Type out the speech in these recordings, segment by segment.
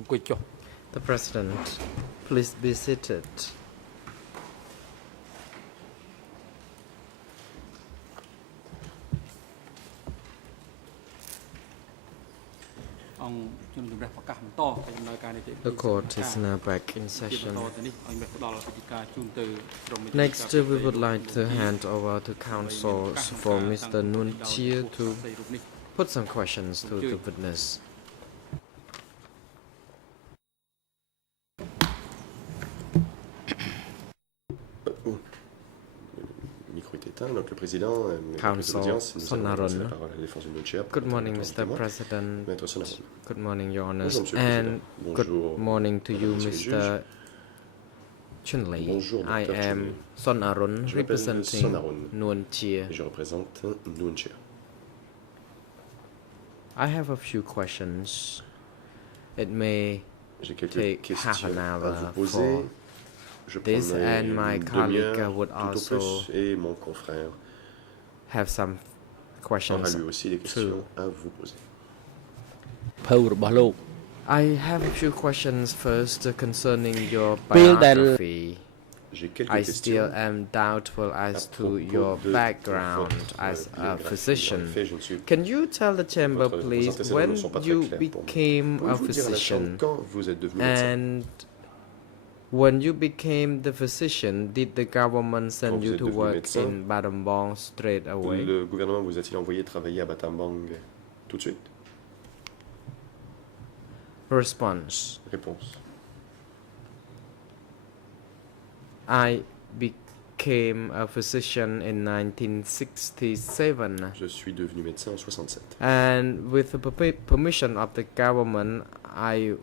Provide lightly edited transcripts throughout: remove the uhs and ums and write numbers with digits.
អង្គុយចុះ The President, please be seated. អង្គជំនុំជម្រះប្រកាសបន្តទៅដំណើរការនីតិ The court is now back in ជា session. បន្តទៅនេះឲ្យមានផ្ដល់វិធីការជូនទៅក្រុម Next, we would like to hand over to counsel for Mr. Nuon Chea to put some questions to the witness. Le micro est éteint, donc le président, Counsel l'audience, nous allons Sonaron. passer la parole à la défense du Nuon Chea. Good morning, Pour Mr. témoin. President. Maître Sonaron. Good morning, Your Honors. Bonjour, Monsieur le And Président. good Bonjour, morning to you, Monsieur le Mr. Chunley. Bonjour, I Dr. am Chunley. Sonaron, Je m'appelle representing Sonaron. Nuon Chea. Et je représente Nuon Chea. I have a few questions. It may J'ai quelques take half questions an à hour vous poser. for Je this, prendrai and my une colleague demi-heure, would tout au also plus, et mon confrère have some aura questions lui aussi des questions à vous poser. ភៅរបស់លោក I have a few questions first concerning your Bill that- biography. J'ai quelques I questions still am doubtful à as to propos your de background votre as a biographie. physician. En effet, je ne suis Can you tell the chamber, Votre- vos please, antécédents when ne sont pas très you clairs pour moi. became a Pouvez-vous dire à la physician Chambre quand vous êtes devenu médecin? and when you became the physician, did the government Quand send vous you êtes to devenu work médecin, in Battambang straight away? Le gouvernement vous a-t-il envoyé travailler à Battambang tout de suite? Response. Réponse. I became a physician in 1967, Je suis devenu médecin en 67. and with the permission of the government, I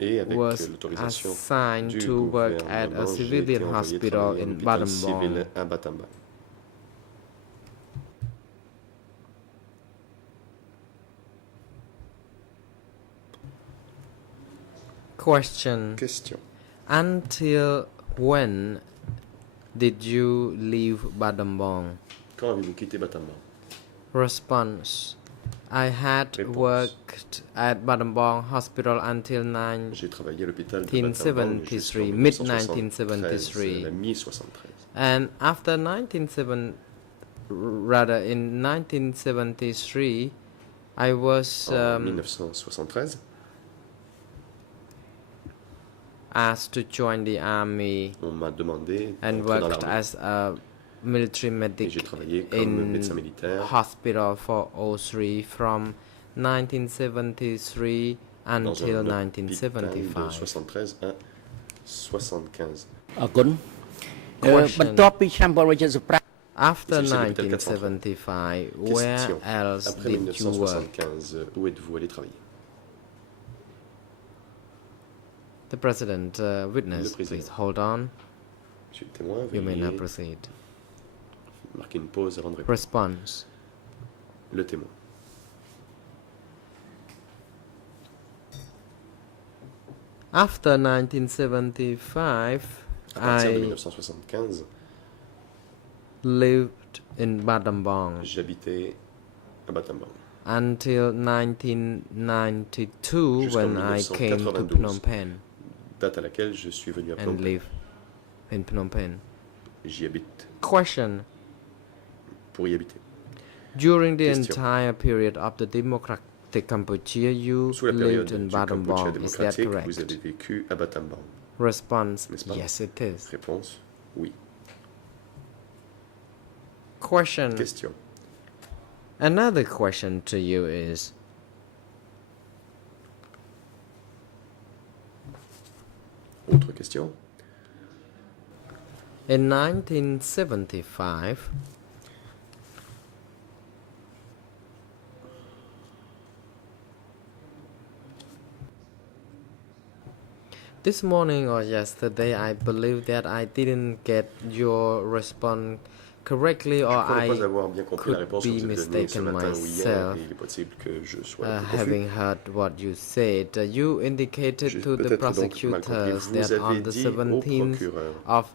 Et avec was l'autorisation assigned du to work at a gouvernement, j'ai été civilian envoyé hospital travailler à in l'hôpital civil Battambang. à Battambang. Question. Question. Until when did you leave Battambang? Quand avez-vous quitté Battambang? Response. I had Réponse. worked at Battambang Hospital until J'ai travaillé à l'hôpital de Battambang 1973, jusqu'en mid 1973, 1973. la mi-73. And after 1973, I was En 1973, asked to join the army on m'a demandé and d'entrer dans worked l'armée. as a military Et medic j'ai travaillé comme médecin in militaire hospital for O3 from 1973 dans un until hôpital de 1975. 73 à 75. អរគុណ Question. បន្ទាប់ពីឆ្នាំ1975 After Ici, c'est l'hôpital 1975, where Question. else Après did you work? 1975, où êtes-vous allé travailler? The President, witness, Le président. please hold on. Monsieur le témoin, You may now veuillez proceed. marquer une pause avant de répondre. Response. Le témoin. After 1975, À partir de I 1975, lived in Battambang j'habitais à Battambang. until 1992 Jusqu'en when I came to 1992. Phnom Penh Date à laquelle je suis venu à Phnom and Penh. live in Phnom Penh. J'y habite Question. pour y habiter. During the Question. entire period of the Democratic Cambodia, you Sous la période lived in du Cambodge Battambang. Is that démocratique, vous correct? avez vécu à Battambang. Response. N'est-ce pas? Yes, it is. Réponse, oui. Question. Question. Another question to you is, Autre question. in 1975, this morning or yesterday, I believe that I didn't get your response correctly, or Je crois ne I pas avoir bien compris la could réponse que be vous êtes donnée ce mistaken matin ou hier, myself. et il est possible que je sois un peu confus. Having heard what you said, you indicated J'ai to the peut-être donc mal compris. prosecutors Vous that avez on the dit au 17th procureur of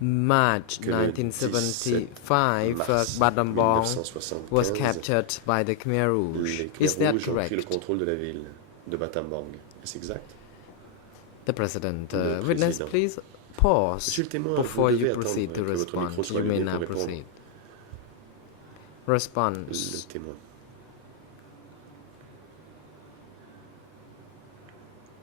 March que le 1975, mars Battambang was 1975, captured by the Khmer Rouge. les Is Khmer that Rouges ont pris le correct? contrôle de la ville de Battambang. Est-ce exact? The President, Le witness, Président. please pause Monsieur le témoin, before vous you devez proceed to attendre que votre respond. micro soit You may allumé now pour répondre. proceed. Le Response. témoin.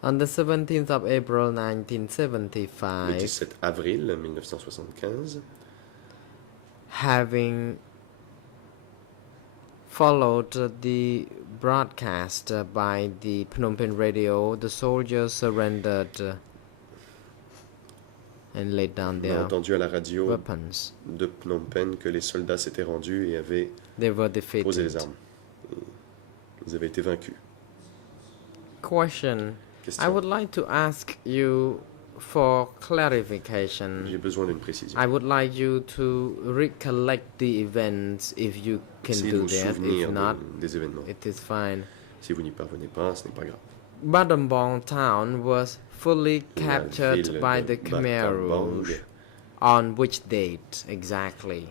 On the 17th of April Le 1975, 17 avril 1975, having followed the broadcast by the Phnom Penh radio, the soldiers surrendered and laid down on a their entendu à la radio weapons. de Phnom Penh que les soldats s'étaient rendus et avaient They were posé les defeated. armes. Ils avaient été vaincus. Question. I Question. would like to ask you for J'ai clarification. besoin d'une précision. I would like you to recollect the events if you can Essayez do de vous that. souvenir If not, des événements. it is fine. Si vous n'y parvenez pas, ce n'est pas grave. Battambang town was fully La captured ville by de the Khmer Battambang Rouge. On which date exactly?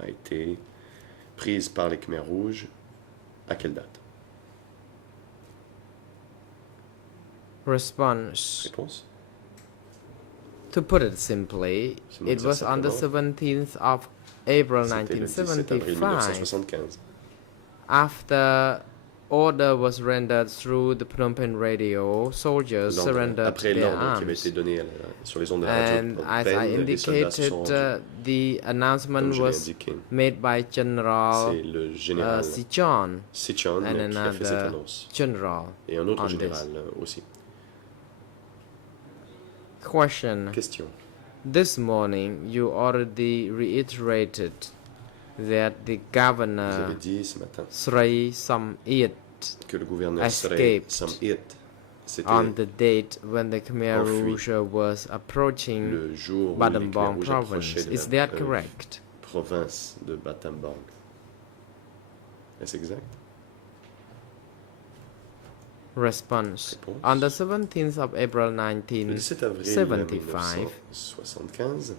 a été prise par les Khmers rouges. À quelle date? Response. Réponse. To put it simply, Simon it was on the simplement. 17th of April C'était le 17 avril 1975, 1975. after order was rendered through the Phnom Penh radio, soldiers surrendered Après their l'ordre qui avait arms. été donné sur les ondes de la radio And Phnom as Penh, I les soldats se indicated, sont rendus. the Comme announcement je l'ai was indiqué, made by General c'est le général Sichon Sichon and qui a fait cette another annonce. general. Et un autre on this. général aussi. Question. Question. This morning, you already reiterated that the Vous governor avez dit ce matin Sri Samyit que le gouverneur Srey escaped Samyit s'était on the date when the Khmer Enfui. Rouge was approaching le jour où les Khmer Battambang rouges province. approchaient de Is la that correct? province de Battambang. Est-ce exact? Response. Réponse. On the 17th of April Le 17 avril 1975, 1975,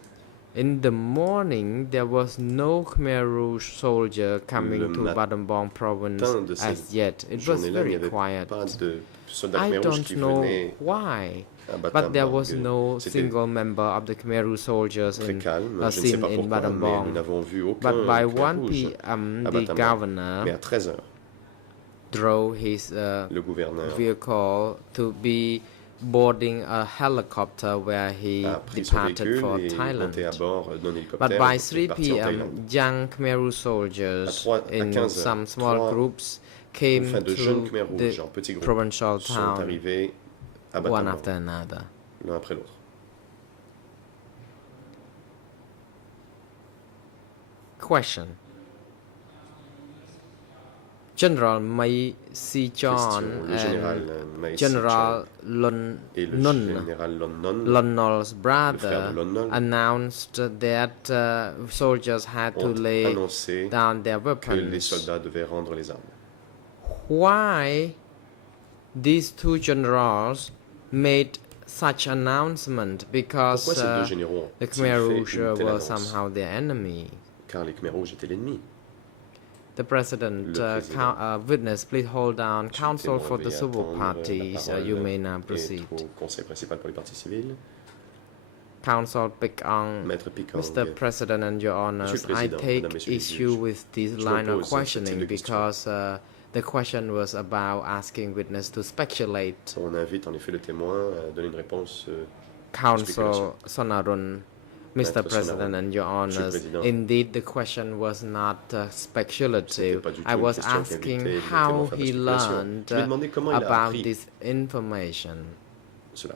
in the morning, there was no Khmer Rouge soldier coming Le to matin Battambang province de as cette yet. It was journée-là, il n'y very avait quiet. pas de soldats I Khmer rouges don't qui know venaient why, à but there was Battambang. no C'était single member of the Khmer Rouge soldiers très in, calme. Je ne sais seen pas in pourquoi, mais nous Battambang. n'avons vu aucun But by Khmer 1 rouge p.m., à the Battambang. governor Mais à 13 heures, drove his le gouverneur vehicle to be boarding a helicopter where he a pris son departed véhicule for et Thailand. monté à bord d'un hélicoptère But by et 3 est parti en p.m., Thaïlande. young Khmer Rouge soldiers À 15 in heures, some small trois- groups came Enfin, de jeunes to Khmer rouges the en petits groupes provincial sont town arrivés à one after Battambang, another. l'un après l'autre. Question. General Mai Si Chon Question. Le général and Mai General Lon et le Nun, général Lon Non Lonnol's frère brother, de Lon Non, announced that soldiers had to ont lay annoncé down their que les weapons. soldats devaient rendre les armes. Why these two generals made such announcement? Because Pourquoi ces deux généraux the ont-ils Khmer fait Rouge une telle were annonce? somehow their enemy. Car les Khmer rouges étaient l'ennemi. The President, Le président. witness, please hold down. Monsieur le Counsel témoin, for the veuillez civil attendre la parties, parole you may now et proceed. au conseil principal pour les parties civiles. Counsel Pikong, Maître Pikong, Mr. President and Your Honors, Monsieur le I Président, take Mesdames, Messieurs les issue juges, with this je line of m'oppose à ce type questioning de question. because the question was about asking witness to speculate. On invite en effet le témoin à donner une réponse Counsel Sonarun, Mr. Maître President Sonarun, and Your Monsieur le Honors, Président. indeed the question was not speculative. C'était pas du tout I une was question qui asking invitait le how témoin à faire de he spéculation. learned Je lui ai demandé comment il a about appris this information. cela.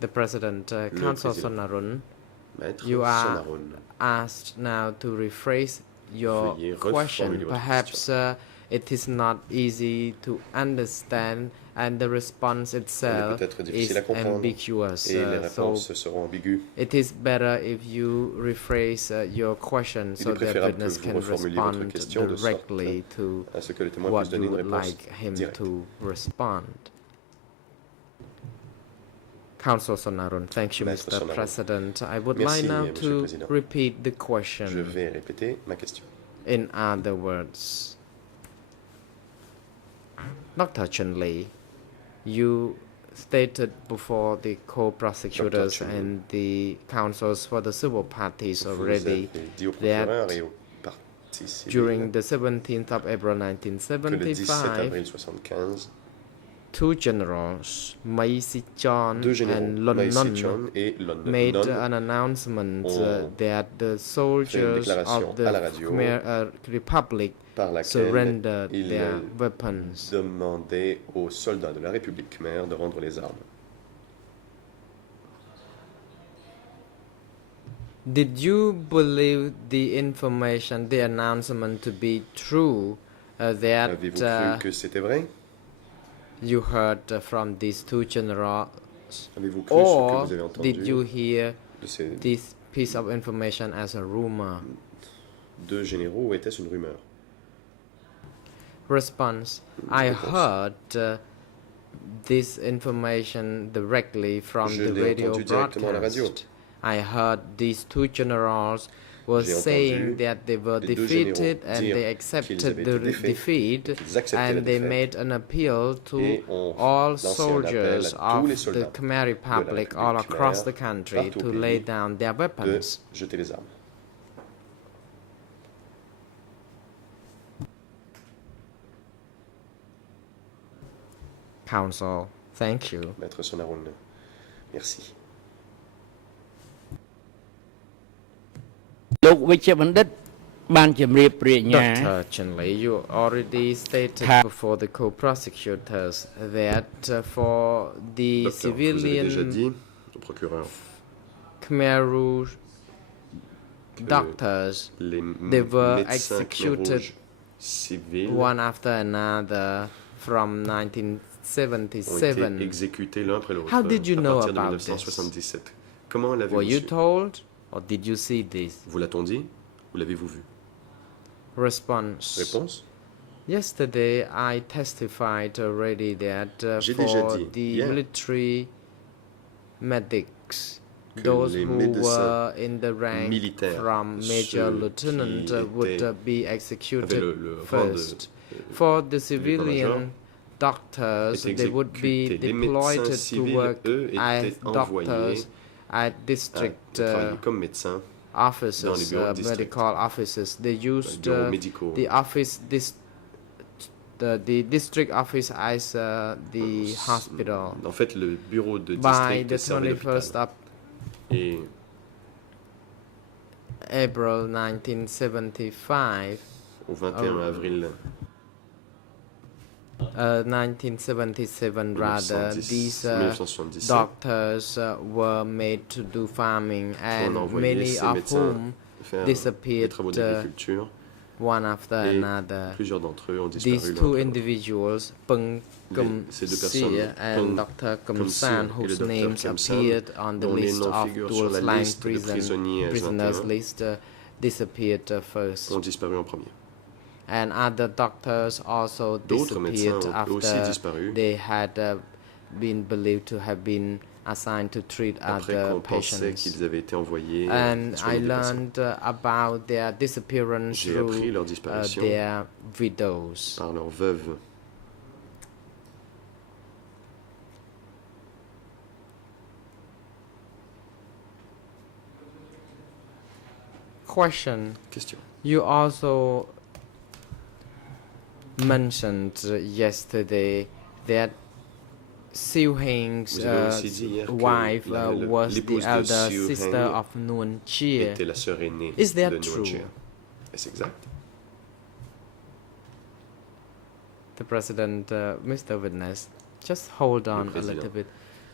The President, Counsel Président. Sonarun, Maître You are Sonarun, asked now to rephrase your Veuillez reformuler question. votre Perhaps it is not easy to understand and the response elle est itself peut-être is difficile à comprendre ambiguous. et les So réponses seront ambiguës. it is better if you rephrase your question Il so est that préférable witness que vous can reformuliez votre respond question de sorte directly to à ce que le témoin what puisse donner you une would réponse like him directe. to respond. Counsel Sonarun, thank you, Maître Mr. Sonarun. President. I would Merci, like now Monsieur le to Président. repeat the Je question. vais répéter ma question. In other words, Dr. Chun Lee, you stated before the co-prosecutors Chun-Li. and the counsels for the civil parties Vous already avez dit au that procureur et aux parties civiles during the 17th of April que le 17 1975, avril 1975, two generals, Mai Si-chon deux and généraux, Lon Mai Non, Si-chun et Lon made Non, an announcement ont that the soldiers déclaration of à la the radio Khmer Republic par laquelle surrendered ils their weapons. demandaient aux soldats de la République khmer de rendre les armes. Did you believe the information, the announcement to be true that Avez-vous cru que c'était vrai? you heard from these two generals, Avez-vous cru ce que or vous avez did you entendu hear de ces this piece of information as a rumor? deux généraux ou était-ce une rumeur? Response: I Réponse. heard this information directly from Je the l'ai radio entendu directement à la radio. broadcast. I heard these two generals were J'ai saying entendu that they were les deux defeated généraux and dire they qu'ils accepted avaient the été défaits, defeat qu'ils acceptaient la and they défaite, made an appeal to et ont all lancé un soldiers appel à tous les of the soldats Khmer Republic République all across khmer, the country partout to au lay pays, down their de weapons. jeter les armes. Counsel, thank you. Maître Sonaroun, merci. លោកវិជ្ជបណ្ឌិតបានជម្រាបព្រាញ្ញា Dr. Chenlei, you already stated before the co-prosecutors that for the Docteur, vous avez déjà civilian dit au procureur Khmer Rouge doctors, les they were médecins Khmer executed Rouge civils one after another from ont été 1977. exécutés l'un après l'autre How did you à know partir de about 1977. Comment Were l'avez-vous you su? told or did you see this? Vous l'a-t-on dit ou l'avez-vous vu? Response. Réponse? Yesterday, I testified already that J'ai déjà for dit the hier military medics, que those les who médecins were in the rank militaires, from major ceux lieutenant, qui would étaient- be avaient executed le rang first. For the lieutenant-major, civilian doctors, étaient they would be exécutés. Les deployed médecins to civils, work eux, as étaient doctors envoyés at à district travailler comme médecins offices, dans les bureaux de district, medical offices. They dans les used bureaux médicaux. the office, the district office as the hospital. En fait, le bureau de By district the servait 21st d'hôpital. of Et April 1975, au 21 avril 1977 rather, 1970 these 1977, doctors were made to do farming, on and a envoyé many ces of médecins whom faire des disappeared travaux d'agriculture. one after Et another. plusieurs d'entre eux ont disparu These l'un two après l'autre. individuals, Peng Ces deux Kum-sia personnes, and Peng Dr. Kum-san, Kum-sia et le whose Dr. names Kum-san, appeared on the dont les list noms of figurent sur la dual-line liste de prisonniers prisoners H21, list, disappeared first. ont disparu en premier. And other doctors also D'autres médecins disappeared ont aussi after disparu they had been believed to have been assigned to treat après other qu'on pensait patients. qu'ils avaient été envoyés And soigner I des patients. learned about their disappearance J'ai appris through leur disparition their widows. par leurs veuves. Question. Question. You also mentioned yesterday that Siu Heng's Vous avez aussi dit hier que wife was the l'épouse de elder Siu sister Heng of Nuon Chie. était la sœur aînée Is that de true? Nuon Chie. Est-ce exact? The President, Mr. Witness, just hold on a Président. little bit.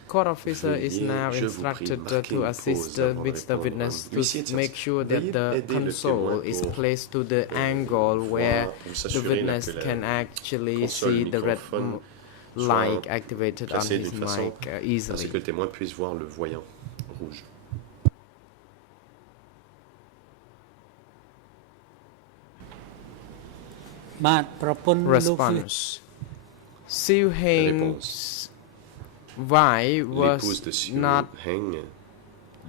Court officer is Veuillez, now je vous prie, instructed marquez to une assist pause avant de Mr. répondre. Witness Huissier to tient- make sure that veuillez the aider le console témoin is pour, placed to the angle where pour the s'assurer witness que la can actually console see the red microphone light soit activated on placée his d'une façon mic à ce easily. que le témoin puisse voir le voyant rouge. Response. Siu Heng's wife L'épouse was de Siu not Heng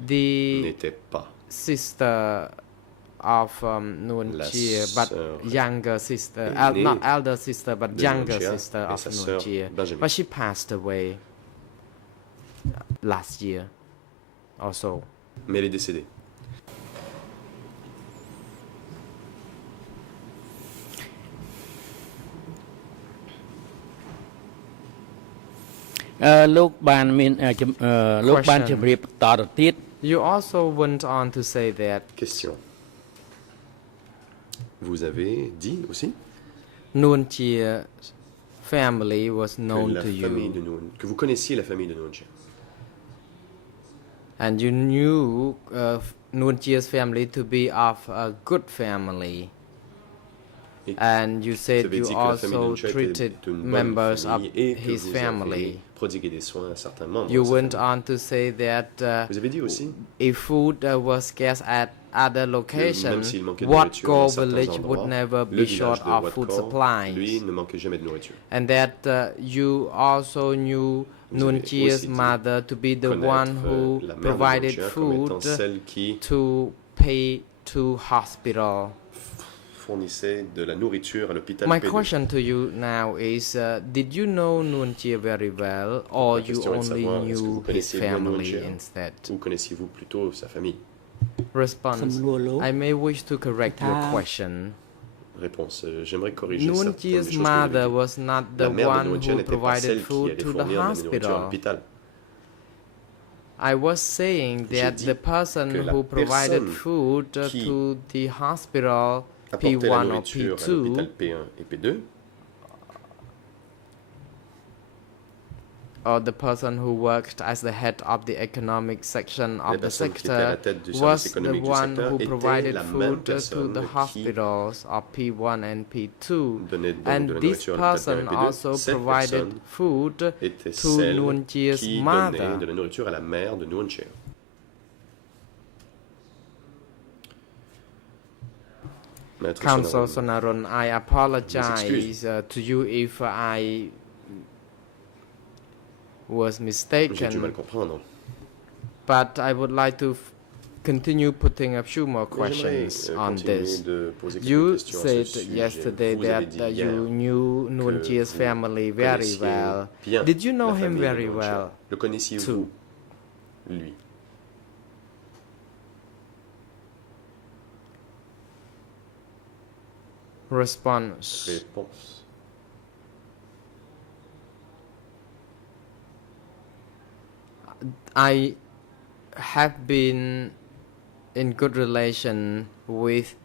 the n'était pas sister of Nuon La Chie, but sœur younger sister, aînée not elder sister, but de younger Nuon Chie sister et of sa Nuon sœur Chie. Benjamin. But she passed away. last year or so. Mais elle est décédée. You also went on to say that Question. Vous avez dit aussi Nuon Chea family was que known la to famille you, de Nuon, que vous connaissiez la famille de Nuon Chea. and you knew Nuon Chea's family to be of a good family. Et And you vous said avez you dit que la famille de also Nuon Chea treated était d'une bonne members of famille et que his vous family. avez prodigué des soins à certains membres You de sa went famille. on to say that Vous avez dit aussi if food was scarce at other locations, s'il manquait de nourriture dans Watco certains village would endroits, never le be village short de of food Watco, lui, supplies. ne manquait jamais de nourriture. And that you also knew Vous Nuon avez Chea's aussi dit mother to be the connaître, one who la mère de Nuon provided Chea comme étant food celle qui to pay to hospital. fournissait de la nourriture à l'hôpital My P2. question to you now is, did you know Nuon Chea very well, or La you question est de only savoir, est-ce que vous knew his connaissiez bien Nuon family Chea instead? Ou connaissiez-vous plutôt sa famille? Response: សំណួរលោក I may wish to correct your Ah. question. Réponse. J'aimerais corriger Nuon certaines des Chea's choses que vous avez mother dites. was not the La mère de one Nuon Chea who n'était pas provided celle qui food allait to the fournir la nourriture à hospital. l'hôpital. I was saying J'ai that dit the person que la who provided personne food qui to the hospital Apporter la P1 or nourriture à P2 l'hôpital P1 et P2, or the person who worked as the head of the economic section la of the personne qui était à la sector tête du was service the économique du one secteur who était provided la même food to personne the qui hospitals of P1 and P2. donnait donc And de la this nourriture à l'hôpital person P1 et P2. also Cette provided personne food était to celle Nuon Chea's qui donnait mother. de la nourriture à la mère de Nuon Chea. Maître Council Sonaron, Sonaron, I apologize to you if I was j'ai dû mal mistaken, comprendre. but I would like to continue putting a few more Mais j'aimerais, questions on continuer this. de poser quelques You questions à ce said sujet. yesterday Vous avez that dit hier you knew Nuon que Chea's vous family very connaissiez well. bien Did you know la him famille de very Nuon Chea. well? Le connaissiez-vous, lui? Response: Réponse. I have been in good relation with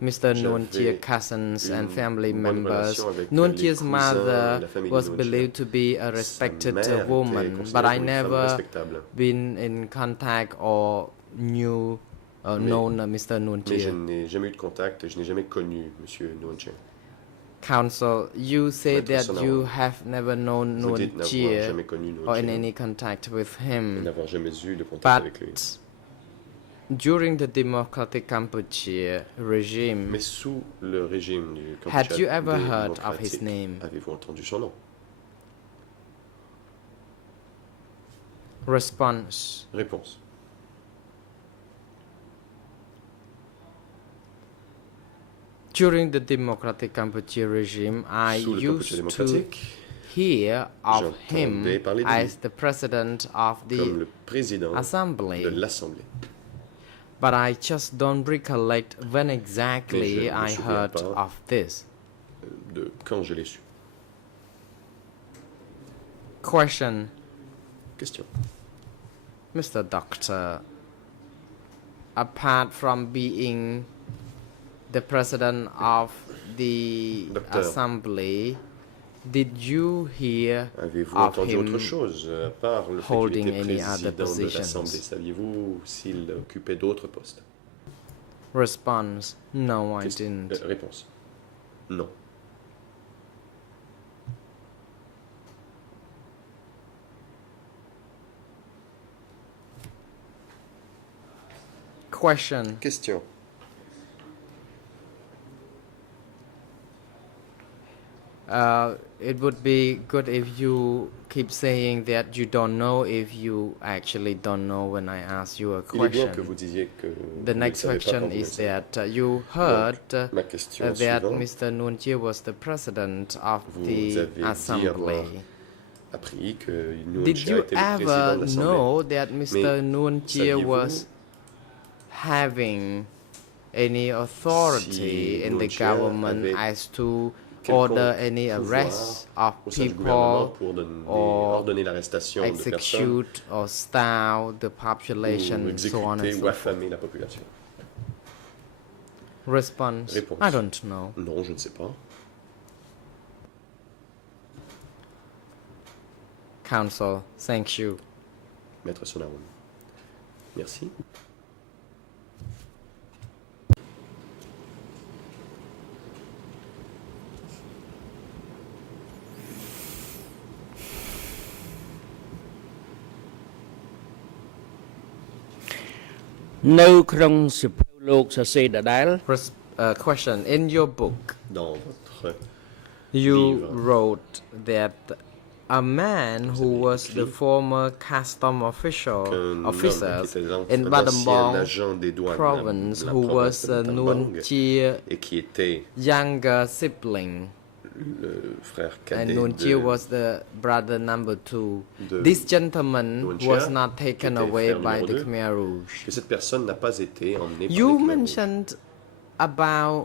Mr. Nuon Chea J'avais cousins and une family bonne members. relation avec Nuon les Chea's cousins et mother la famille de was Nuon Chea. believed to be a Sa respected mère était woman, but considérée I comme une femme never respectable. been in contact or knew or Mais- known Mr. Nuon Mais je Chea. n'ai jamais eu de contact et je n'ai jamais connu M. Nuon Chea. Counsel, you say Maître that you Sonaron, have never known Vous Nuon dites n'avoir Chea jamais connu Nuon or in Chea any contact with et him, n'avoir jamais eu de contact but avec lui. during the Democratic Kampuchea regime, Mais sous le régime du had Kampuchea you ever heard of his démocratique, name? avez-vous entendu son nom? Response: Réponse. during the Democratic Kampuchea regime, I Sous le Kampuchea used to démocratique, hear of him j'entendais parler de lui as the president of comme the le président assembly, de l'Assemblée. but I just don't recollect when Mais exactly je ne me I souviens heard pas. of this. De quand je l'ai su. Question: Question. Mr. Doctor, apart from being the president of the Docteur. assembly, did you hear Avez-vous of entendu autre him chose à part le fait qu'il holding était any other président de positions? l'Assemblée? Saviez-vous s'il occupait d'autres postes? Response: no, I didn't. Réponse. Non. Question: Question. it would be good if you keep saying that you don't know if you actually don't know when I ask you a Il est bien que question. vous disiez que The vous ne next savez pas quand question vous ne is savez pas. that you heard Ma question that suivante. Mr. Nuon Chea was the president of Vous the avez dit assembly. avoir appris que Nuon Did Chea you était le président ever de l'Assemblée. know that Mr. Nuon Chea saviez-vous was having any authority si in the Nuon Chea government avait as to quelconque order any pouvoir arrest of au sein du gouvernement people pour or ordonner l'arrestation de personnes execute or starve the ou population, so on and exécuter ou so forth? affamer la population? Response: Réponse. I don't know. Non, je ne sais pas. Counsel: thank you. Maître Sonawan. Merci.នៅក្នុងសិភៅលោកសរសេរដដែល Question: in your book, Dans votre you livre. wrote that a man who avez was the écrit former custom qu'un officials homme qui était in un ancien Badambong agent des douanes, province, la who was province de Nuon Battambang, Chea et qui était younger sibling, le frère and cadet Nuon Chea de was the brother number 2. de This gentleman Nuon Chea, was not qui taken était away frère by numéro the 2, Khmer Rouge. que cette personne n'a pas été emmenée par You les Khmer Rouges. mentioned about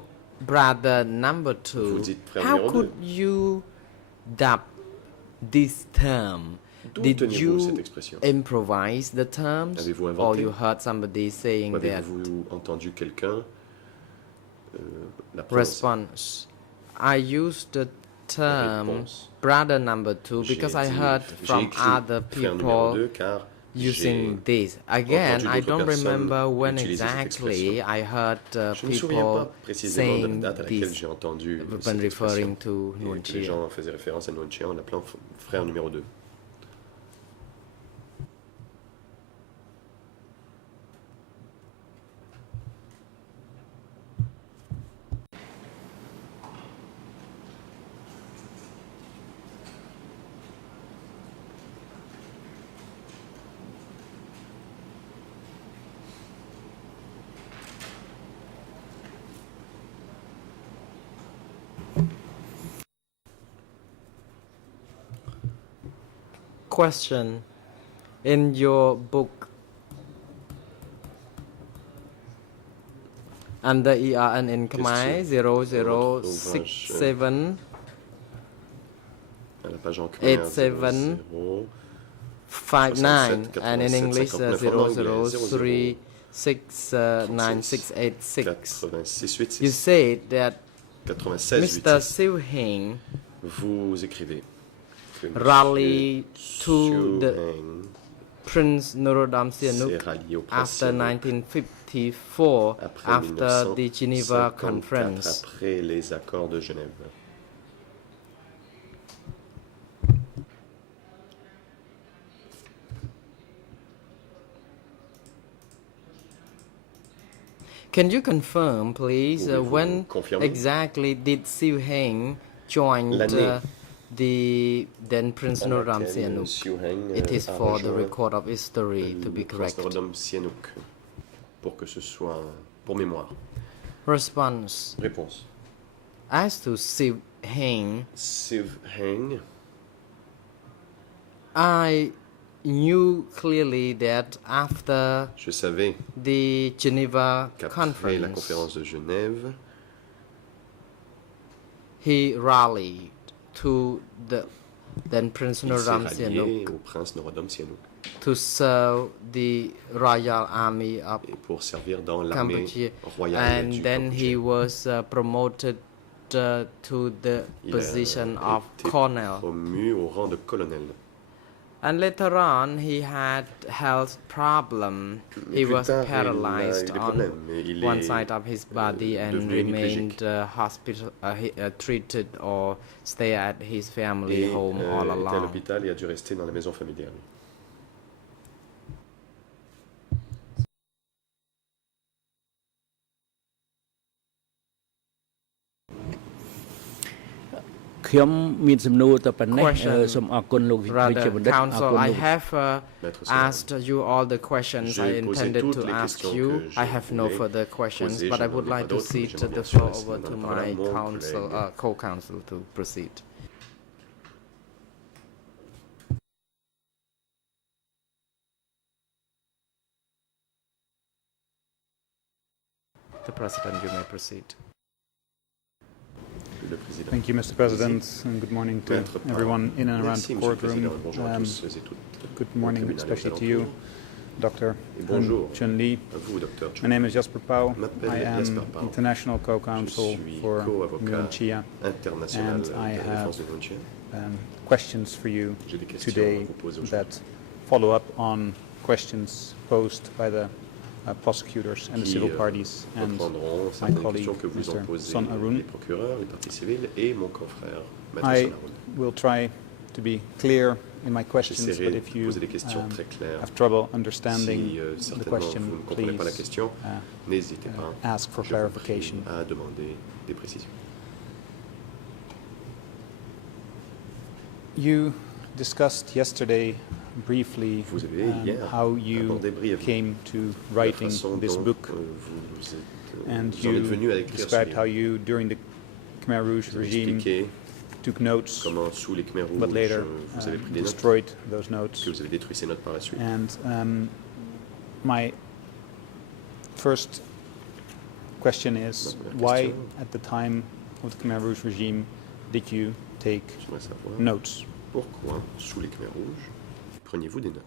brother number 2. Vous dites frère How numéro could you dub this term? D'où Did tenez-vous you cette expression? improvise the terms, Avez-vous or inventé? you heard somebody saying Ou that? avez-vous entendu quelqu'un la prononcer? Response: I used the term Réponse. brother number 2 because I heard J'ai from écrit other frère numéro people 2 car using j'ai this. Again, entendu I d'autres don't personnes remember when utiliser cette exactly expression. I heard Je ne me souviens people pas précisément de la saying date à laquelle this j'ai entendu when cette referring expression. to Nuon Et que les Chea. gens faisaient référence à Nuon Chea en l'appelant frère numéro 2. Question: in your book under ERN in Khmer Question. 0067 À la page en khmer 87 00 59 67, and in English 59 en anglais, 003698686. 86 You 86 said that 96 Mr. 86. Siu Hing Vous écrivez que rallied to Siu the Heng Prince Norodom Sihanouk s'est rallié au prince after Sihanouk 1954 après after the Geneva 1954, Conference. après les accords de Genève. Can you confirm, please, Pouvez-vous when confirmer? exactly did Siu Heng join L'année the then Prince à Norodom laquelle Sihanouk? Siu Heng It is a for the rejoint record of history to be le prince correct. Norodom Sihanouk, pour que ce soit pour mémoire. Response: Réponse. as to Siu Heng, Siu Heng, I knew clearly that after je savais the Geneva qu'après la Conference, conférence de Genève, he rallied to the then Prince il s'est Norodom rallié Sihanouk au prince Norodom Sihanouk to serve the Royal Army of et pour servir dans l'armée Cambodia, royale and du then he Cambodge. was promoted to the Il position a of été colonel. promu au rang de colonel. And later on, he had health problem. Mais He plus was tard, paralyzed il a eu des on problèmes. Mais il one est side of his body and devenu remained hospital treated or stay at his family et home all était à along. l'hôpital et a dû rester dans la maison familiale.ខ្ញុំមានសំណួរតែប៉ុណ្ណេះ Question. សូមអរគុណលោកវិជ្ Brother ជបណ្ឌិតអរ Counsel, គុណ I លោក have Maître Sonawan. asked you all the questions J'ai I posé intended toutes to les ask questions you. que je I have no voulais further questions, poser. but Je I n'en would ai pas like to d'autres, mais cede j'aimerais the bien floor sûr over laisser to la parole à my mon collègue. co-counsel to proceed. The President, you may proceed. Le Président. Thank you, Mr. President, and good morning to Maître Parra. everyone in and around Merci, the Monsieur le Président, et courtroom. bonjour à tous et toutes. Good au morning, tribunal et aux especially to you, alentours. Dr. Et bonjour Chun Lee. à vous, Dr. My name is Jasper Pau. Je m'appelle I Jasper am Pau. international Je co-counsel suis for co-avocat Nguyen Chia. international And de I la have défense de Nguyen Chia. Questions for you J'ai des questions à today vous poser aujourd'hui. that follow up on questions posed by the prosecutors and the Qui civil parties and reprendront my certaines colleague, questions que vous ont Mr. posées Son Arun. les procureurs, les parties civiles et mon confrère, Maître I Son Arun. will try to be clear in my questions, but J'essaierai if de you poser des questions très claires. have trouble understanding Si the certainement question, vous ne comprenez pas la please question, n'hésitez pas. ask for Je vous prie clarification. à demander des précisions. You discussed yesterday briefly Vous avez hier how you abordé brièvement came to la writing façon this dont book, and vous en êtes venu à you écrire ce described how livre. you, during the Khmer Rouge Vous avez regime, expliqué took notes, comment sous les Khmer but Rouges later vous avez pris des notes, destroyed those notes. que vous avez détruit ces notes par la suite. And my first question is, Ma première why, question. at the time of the Khmer Rouge regime, did you take J'aimerais savoir notes? pourquoi, sous les Khmer Rouges, preniez-vous des notes?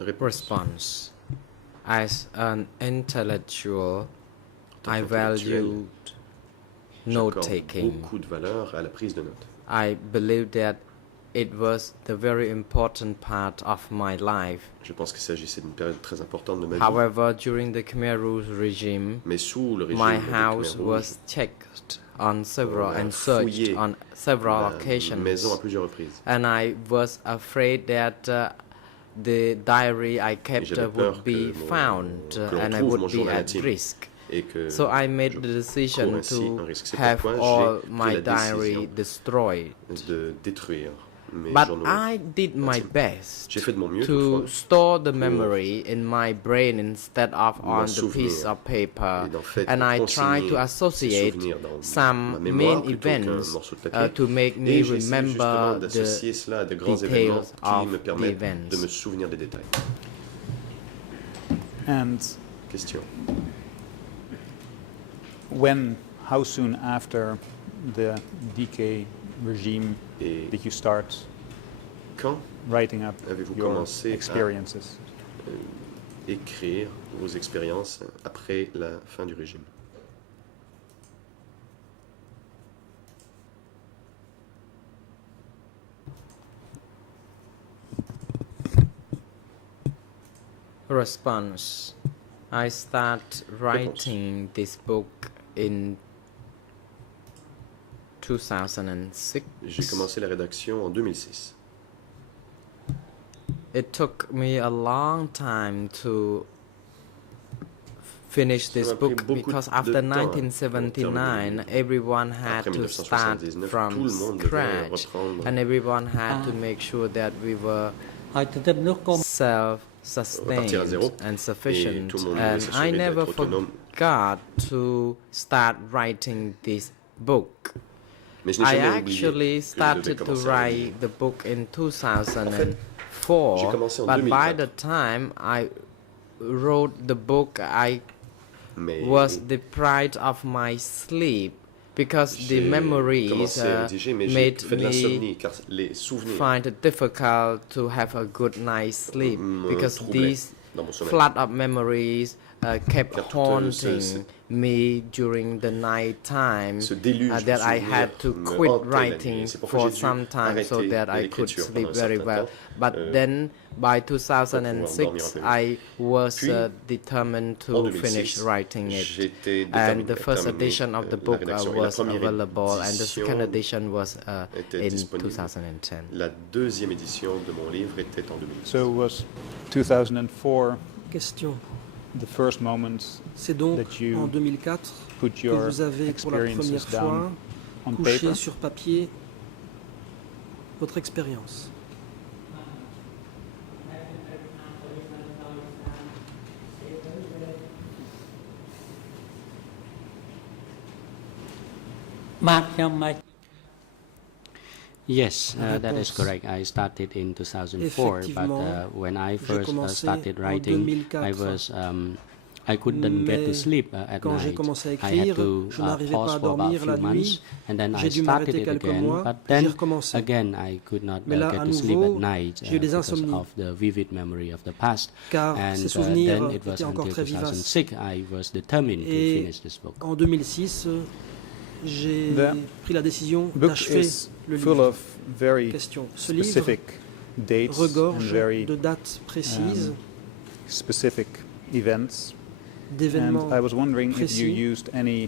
Réponse. Response. As an intellectual, tant I qu'intellectuel, valued j'accorde note-taking. beaucoup de valeur à la prise de notes. I believe that it was the very important part of my life. Je pense qu'il s'agissait d'une période très importante de ma vie. However, during the Khmer Rouge regime, Mais sous le régime my des house Khmer Rouges, was checked on several On a and searched fouillé on several la occasions. maison à plusieurs reprises. And I was afraid that the diary I kept j'avais peur would be que mon- found que l'on and I trouve mon would be journal at intime. risk. Et que So I made je the decision cours ainsi un to risque. C'est have pourquoi all j'ai pris my la diary décision destroyed. de détruire mes But journaux. I did my intimes. best J'ai fait de mon mieux to toutefois store the pour memory in my brain instead of m'en on the piece souvenir. of paper, Et d'en fait, and I tried consigner to ces associate souvenirs dans ma some mémoire main plutôt qu'un events morceau de papier. to make me Et j'essaie justement remember d'associer the cela à de grands événements details qui of me the permettent events. de me souvenir des détails. And Question. how soon after the DK regime Et did you start quand writing up avez-vous your commencé à experiences? écrire vos expériences après la fin du régime? Response. I start writing this book in 2006. J'ai commencé la rédaction en 2006. It took me a long time to finish Ça this m'a pris book beaucoup because de after temps pour 1979 everyone had Après to start 1979, tout from le monde devait scratch reprendre and everyone had to make sure that we were self-sustained Repartir à zéro. and Et sufficient, tout le monde devait and I s'assurer never d'être autonome. forgot to start writing this book. Mais je n'ai I jamais oublié actually que je devais started to commencer à écrire. write the book in j'ai 2004, commencé en but by 2004. the time I wrote the book, I Mais was deprived of my sleep because the j'ai memories commencé à rédiger, mais j'ai made fait de me l'insomnie car les souvenirs find it difficult to have a good night's sleep me because troublaient these dans mon sommeil. flood of memories kept Car toute haunting me during the night time ce déluge de that I souvenirs had to me quit hantait la writing nuit. C'est pourquoi for j'ai dû some time so arrêter that I could l'écriture sleep pendant un very certain well. temps, But then by 2006 dormir un peu I was Puis, determined en to 2006, finish writing it. j'étais And déterminé the à first terminer, edition of the la book rédaction. Et la was première available and the édition second edition was était in disponible. 2010. La deuxième édition de mon livre était en 2006. So was 2004 Question. the first moment C'est donc that you en 2004 put que your vous avez pour la première experiences fois down on couché paper? sur papier votre expérience. បាទខ្ញុំមក Yes, that is Réponse. correct. I started in 2004, but Effectivement, when I j'ai first commencé started en writing, 2004. I couldn't get to Mais sleep at quand j'ai night. commencé à I had écrire, to je n'arrivais pause pas à for about a dormir la few months, nuit. and then I J'ai dû started m'arrêter it quelques again. mois, But j'ai then recommencé. again, I could not Mais là, get à to sleep at nouveau, night j'ai eu des because insomnies. of the vivid memory of the past. Car And ces souvenirs then it was étaient encore until très vivaces. 2006 I was determined to Et finish this book. en 2006, j'ai The pris la décision The book d'achever is le full livre. of very Question. Ce livre specific dates and regorge very de dates précises, specific events. d'événements And I was wondering if you précis. used any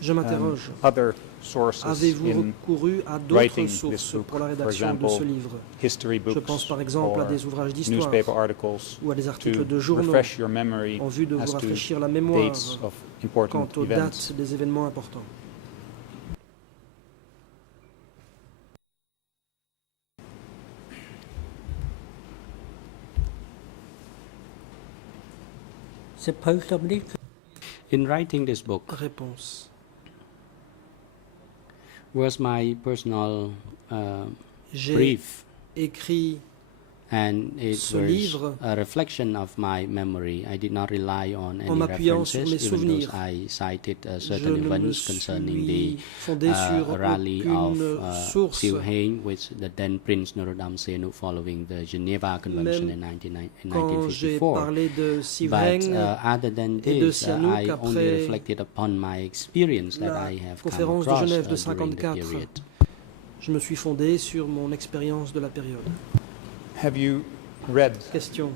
Je m'interroge. other sources Avez-vous in recouru à d'autres writing this sources book? pour la For rédaction de example, ce livre? history Je books pense par exemple à or des ouvrages d'histoire newspaper articles ou à des to articles de journaux refresh your memory en vue de as vous to rafraîchir la mémoire dates of quant important aux events. dates des événements importants.សិភៅសំនេះ In writing this book Réponse. was my personal J'ai brief, écrit and it ce was livre a reflection of my memory. I did not rely on any m'appuyant sur references, mes even souvenirs. though I cited Je certain ne me events concerning the suis fondé sur rally of aucune source. Siêu Heng with the then Prince Norodom Sihanouk following the Geneva Convention in Quand j'ai 1954. parlé de But Sivreng other than et de this, Sihanouk I only après reflected upon my experience that la I have come conférence de across Genève de during the 54. period. je me suis fondé sur mon expérience de la période. Have you read Question.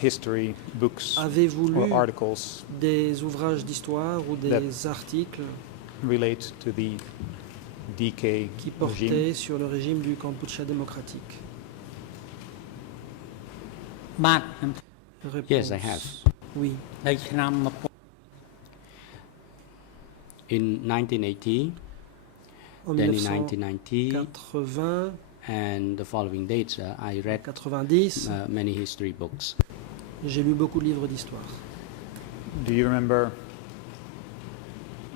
history books Avez-vous or lu articles des ouvrages d'histoire ou des articles relate to the DK qui regime? portaient sur le régime du Kampuchea démocratique? បាទខ្ញុំ Réponse. Yes, I have. Oui. នៅឆ្នាំ In 1980, En then in 1980, 1990, and the following dates, I read 90, many history books. j'ai lu beaucoup de livres d'histoire. Do you remember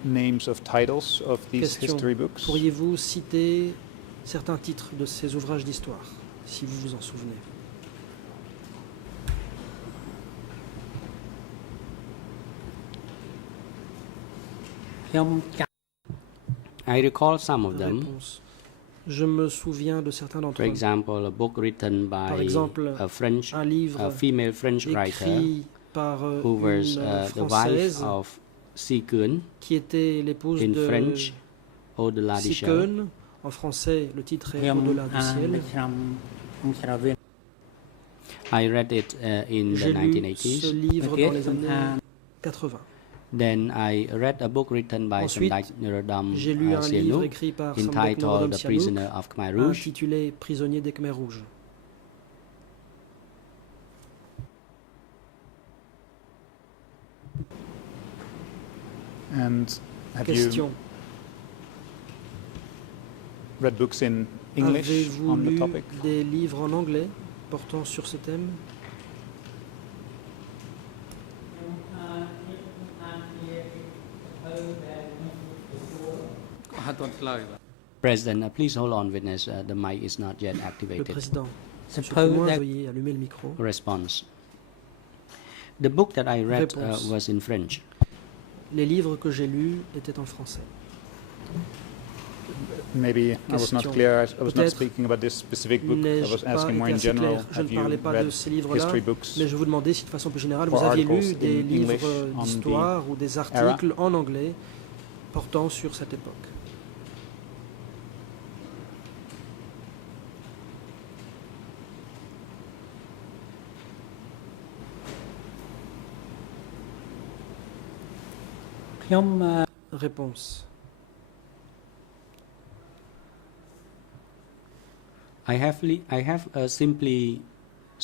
names of titles of these Question. history books? Pourriez-vous citer certains titres de ces ouvrages d'histoire, si vous vous en souvenez?ខ្ញុំចាំ I recall some of them. Réponse. Je me souviens de certains d'entre For eux. example, a book written by Par exemple, a French, Un livre a female French writer écrit par who was une the wife Française of Si Keun qui était l'épouse in de French, Au-delà du ciel. Sikeun. En français, le titre est ខ្ញុំ Au-delà du អាន ciel. នៅឆ្នាំខ្ញុំស្រាវៀន I read it in the J'ai lu 1980s. ce livre Ok, dans les comme années ça. 80. Then I read a book written by Ensuite, Samdech Norodom J'ai lu un livre Sihanouk écrit par Samdech entitled Norodom The Prisoner Sihanouk, of Khmer Rouge. intitulé Prisonnier des Khmers rouges. And have Question. you read books in English Avez-vous on the lu topic? des livres en anglais portant sur ce thème? President, please hold on, witness. The mic is not yet Le activated. président. សិ Monsieur ភៅ témoin, ដែល veuillez allumer le micro. Response. The book that I read Réponse. was in French. Les livres que j'ai lus étaient en français. Maybe I was not Question. clear. I was not Peut-être speaking about this specific book. I N'ai-je was pas asking more été in assez general. clair? Je Have ne you parlais pas de read ces livres-là, history books? mais je vous demandais si de façon plus générale, or vous aviez lu articles des in livres English on the d'histoire ou des articles en anglais portant sur cette époque.ខ្ញុំអឺ Réponse. I have simply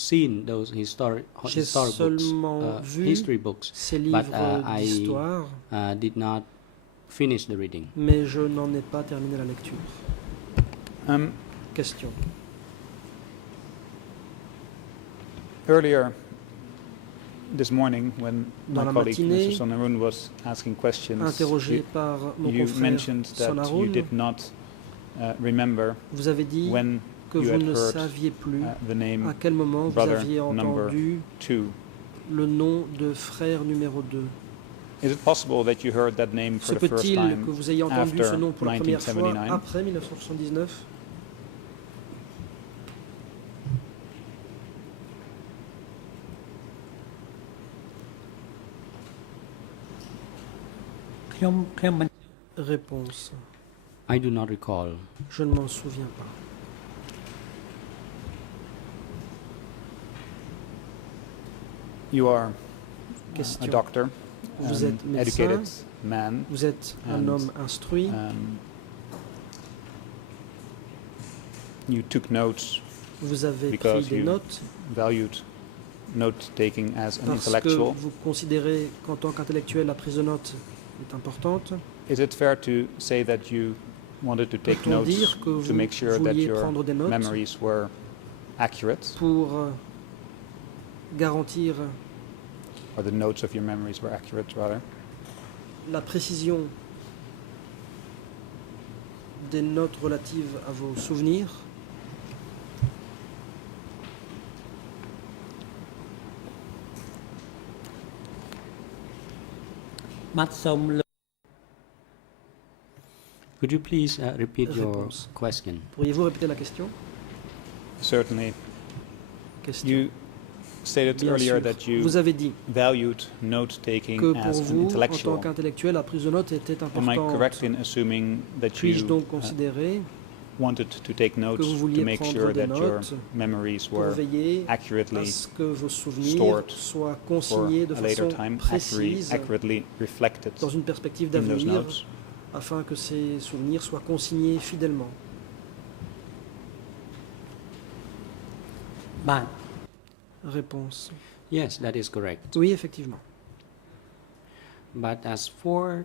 seen those J'ai historic books, seulement vu history books, Ces but livres I d'histoire, did not finish the reading. mais je n'en ai pas terminé la lecture. Question. Earlier, this morning, when Dans my la colleague matinée, Mr. Sonarun was asking questions, Interrogé par mon you confrère mentioned that you Sonaroun, did not remember vous avez dit when que you vous had ne heard saviez plus the name à quel moment vous brother aviez number entendu 2. le nom de frère numéro 2. Is it possible that you heard that name Se for the first peut-il time que vous ayez entendu after ce nom pour la première fois 1979? après 1979?ខ្ញុំមិន Réponse. I do not recall. Je ne m'en souviens pas. You are a Question. doctor, Vous êtes médecin, educated man, vous êtes un and, homme instruit, you took notes, vous avez pris because des you notes valued note-taking as an parce que intellectual. vous considérez qu'en tant qu'intellectuel, la prise de notes est importante. Is it fair to say that you wanted to take Peut-on notes dire que to vous make sure that vouliez your prendre des notes memories were accurate, pour garantir or the notes of your memories were accurate, rather? la précision des notes relatives à vos souvenirs?បាទសូមលើក Could you please repeat your Réponse. question? Pourriez-vous répéter la question? Certainly. Question. You stated Bien earlier sûr. that you Vous avez dit valued note-taking que pour as an vous, en tant intellectual. qu'intellectuel, la prise de notes était Am I correct importante. in assuming that Puis-je you donc considérer wanted to take notes vous to vouliez make prendre sure des that your notes memories pour were veiller à accurately ce que vos souvenirs stored soient for consignés de a later façon time, précise accurately reflected dans une perspective in those d'avenir notes? afin que ces souvenirs soient consignés fidèlement? បាទ Réponse. Yes, that is correct. Oui, effectivement. But as for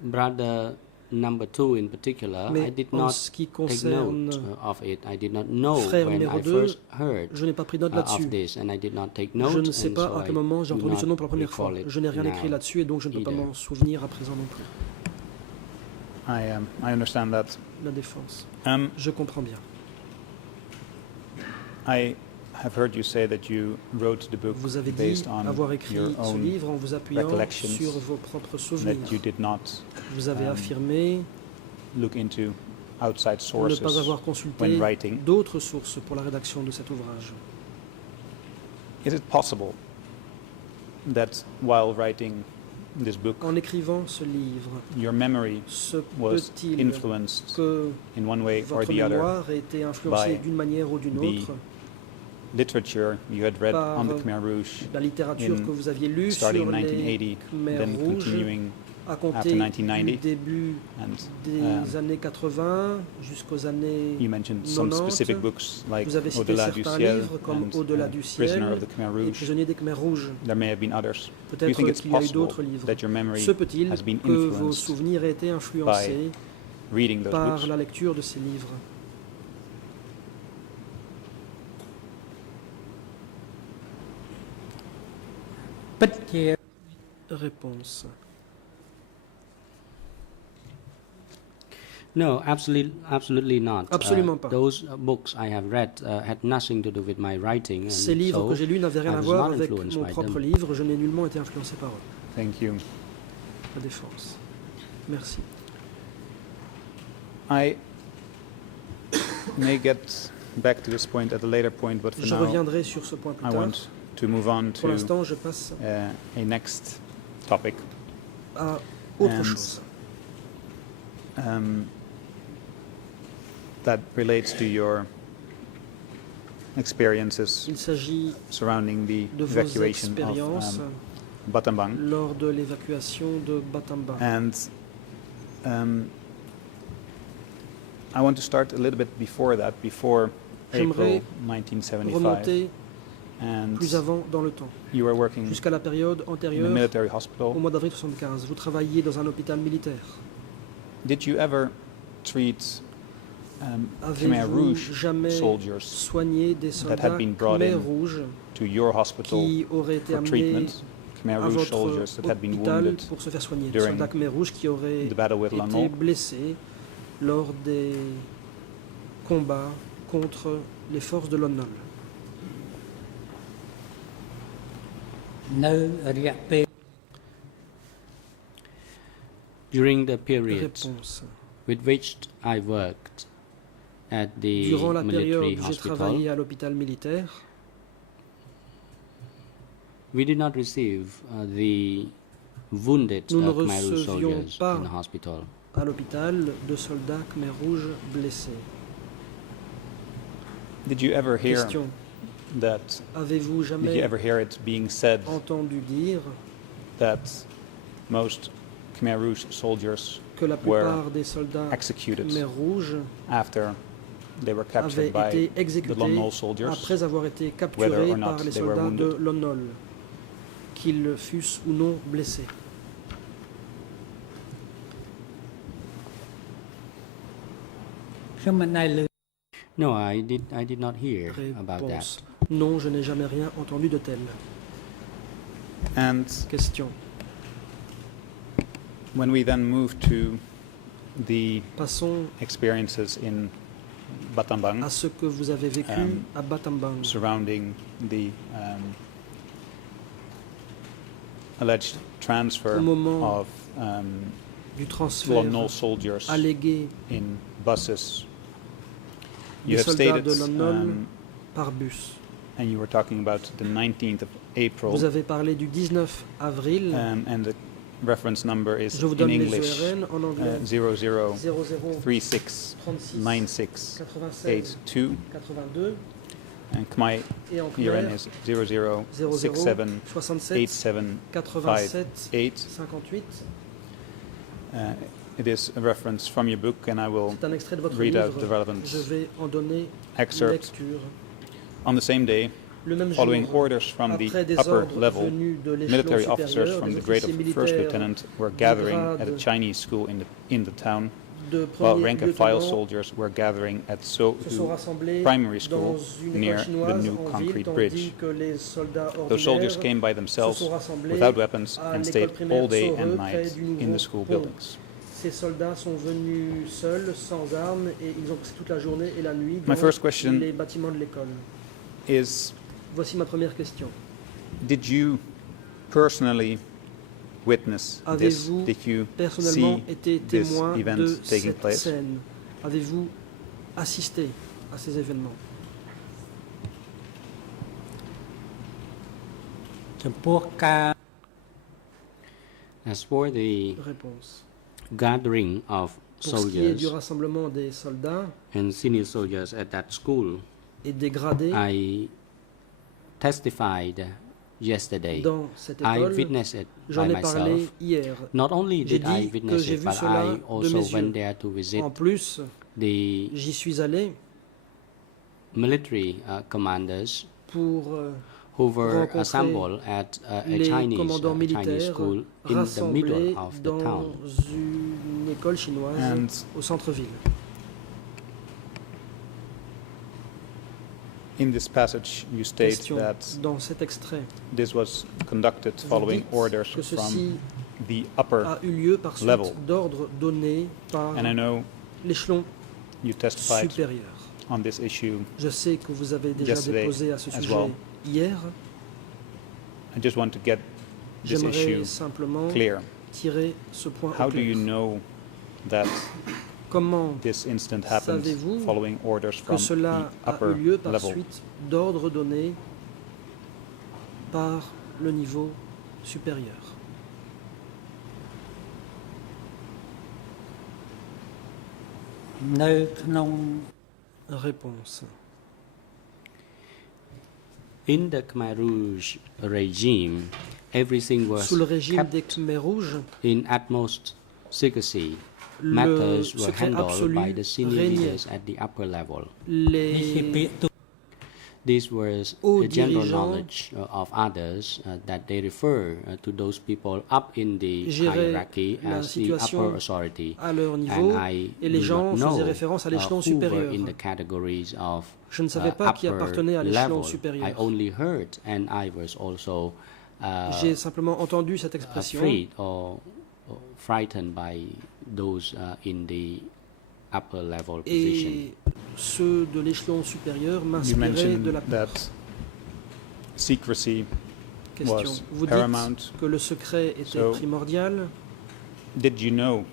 brother number 2 in particular, I Mais did en not ce qui take concerne note of it. I did not know frère when numéro I 2, first heard je n'ai pas pris note of là-dessus. this, and I did not take note. Je ne sais and pas so à quel I moment j'ai do entendu ce not nom pour la première fois. recall it Je n'ai rien now écrit là-dessus et donc je ne peux pas either. m'en souvenir à présent non plus. I understand that. La défense. Um, Je comprends bien. I have heard you say that you wrote the book Vous avez dit based on avoir écrit your ce own livre en vous appuyant recollections sur vos propres souvenirs. that you did not Vous avez affirmé look into outside ne sources pas avoir when consulté writing. d'autres sources pour la rédaction de cet ouvrage. Is it possible that while writing this book, En écrivant ce livre, your memory se was peut-il influenced que in one way or votre the other mémoire ait été influencée by d'une manière ou d'une the autre literature you had read par on the Khmer Rouge, la littérature in que vous aviez lue sur starting in les 1980, Khmers then rouges continuing à after compter du 1990, début and des années 80 jusqu'aux années you mentioned some 90. specific books like Vous avez cité Au-delà du certains ciel livres comme and Au-delà du Prisoner ciel of the Khmer et Rouge. Prisonnier des Khmers rouges. There may have been others. Do you Peut-être think it's qu'il y a eu possible d'autres livres. that your memory Se peut-il has been que vos influenced souvenirs aient été influencés reading those par books? la lecture de ces livres?ពិតជា Réponse. No, absolutely not. Absolument pas. Those books I have read had nothing to do with my writing, and Ces livres so que j'ai lus n'avaient rien I à was voir not avec influenced mon by propre them. livre. Je n'ai nullement été influencé par eux. Thank you. La défense. Merci. I may get back to this point at a later point, but for Je now reviendrai sur ce point plus I tard. want to move on Pour to l'instant, je passe a next topic. à autre And- chose. That relates to your experiences Il s'agit surrounding the de vos evacuation expériences of Battambang. lors de l'évacuation de Battambang. And I want to start a little bit before that, before J'aimerais April 1975. Remonter And plus avant dans le temps, you were working jusqu'à la période in a antérieure military au hospital. mois d'avril 1975. Vous travailliez dans un hôpital militaire. Did you ever treat Khmer Avez-vous Rouge jamais soldiers soigné des that had soldats been brought Khmer in Rouge to your hospital qui auraient été for amenés treatment? Khmer à Rouge votre soldiers that had been hôpital wounded pour se faire soigner? Des during soldats Khmer Rouge qui auraient the battle with été Lon Nol? blessés lors des combats contre les forces de Lon Nol. នៅរយៈពេល During the period Réponse. with which I worked at the Durant la military période où j'ai hospital, travaillé à l'hôpital militaire, we did not receive the wounded Nous ne Khmer Rouge recevions soldiers pas in the hospital. à l'hôpital de soldats Khmer Rouge blessés. Did you ever hear Question. that? Avez-vous Did you jamais ever hear it being said entendu dire that most Khmer Rouge soldiers que la plupart des soldats executed Khmer Rouge after they were avaient captured by été the Lon exécutés Nol soldiers? après avoir été whether capturés or not par les they were soldats de wounded? Lon Nol, qu'ils fussent ou non blessés?ខ្ញុំមិនដែលលើ No, I did not hear about that. Réponse. Non, je n'ai jamais rien entendu de tel. And Question. when we then move to the Passons experiences in Battambang à ce que vous avez vécu à Battambang surrounding the alleged transfer Au moment of du Lon transfert Nol soldiers allégué in buses. You des have soldats stated, de Lon Nol par bus. and you were talking about the 19th of April, Vous avez parlé du 19 avril. and the reference number is Je vous in donne les English URL en anglais. 00369682, 0036 96 82 and Khmer et en URN clair is 00678758. 87 58. It is a reference from your book, and I will C'est un extrait de votre read out livre. the relevant Je vais en donner excerpt. lecture. On the same day, Le même following jour, orders from the après des upper ordres level, venus de l'échelon military supérieur, officers from des the grade of officiers first militaires lieutenant were gathering at a grade Chinese school in the town, de while premier rank-and-file lieutenant soldiers were gathering at se sont Sohu rassemblés Primary School dans une near école the chinoise new en concrete ville, bridge. tandis que les soldats Those soldiers ordinaires came by se themselves sont rassemblés without weapons à and l'école stayed primaire all day Soreux and près night du in nouveau the school pont. buildings. Ces soldats sont venus seuls, sans armes, et ils ont passé toute la journée et la nuit My dans first question les bâtiments de l'école. Is, Voici ma première question. did you personally witness this? Avez-vous Did you personnellement see été this témoin event de taking cette place? scène? Avez-vous assisté à ces événements? ចំពោះការ As for the Réponse. gathering of Pour ce qui est du soldiers rassemblement des soldats and senior soldiers at that school, et des gradés I testified yesterday. dans cette I école, witnessed it by j'en ai parlé myself. hier. Not only J'ai did I dit que witness j'ai it, vu but cela I de also mes went yeux. there to visit En plus, the j'y suis allé military commanders pour who were rencontrer assembled at a les Chinese commandants Chinese militaires school in the middle rassemblés of the dans town. une école chinoise And au centre-ville. in this passage, you state Question. that Dans cet extrait, this was conducted vous following dites orders que from ceci the upper, a eu lieu par suite level. d'ordres donnés par and I know l'échelon you testified supérieur. on this issue. Je sais que vous avez déjà Yesterday déposé à ce as sujet well. hier. I just want to get this J'aimerais issue simplement clear. tirer ce point How au do you clair. know that Comment this incident happened savez-vous following orders que from cela the a upper eu lieu par level? suite d'ordres donnés par le niveau supérieur?នៅក្នុង Réponse. In the Khmer Rouge regime, everything was Sous le régime kept des Khmer Rouges, in utmost secrecy. le Matters were secret handled absolu by the senior régnait. leaders at the upper level. នេះជា Les ពាក្យទូ this was aux the general dirigeants knowledge of others that they refer to those people up in the géraient hierarchy la as the situation upper authority. à leur niveau, And I et les do gens not know faisaient référence à l'échelon who were supérieur. in the categories of Je ne savais pas qui upper appartenait à l'échelon level. supérieur. I only heard, and I was also J'ai simplement entendu cette expression afraid or frightened by those in the upper level position. et ceux de l'échelon supérieur You m'inspiraient mentioned de la peur. that secrecy Question. was Vous paramount. dites que le secret était So- primordial. Did you know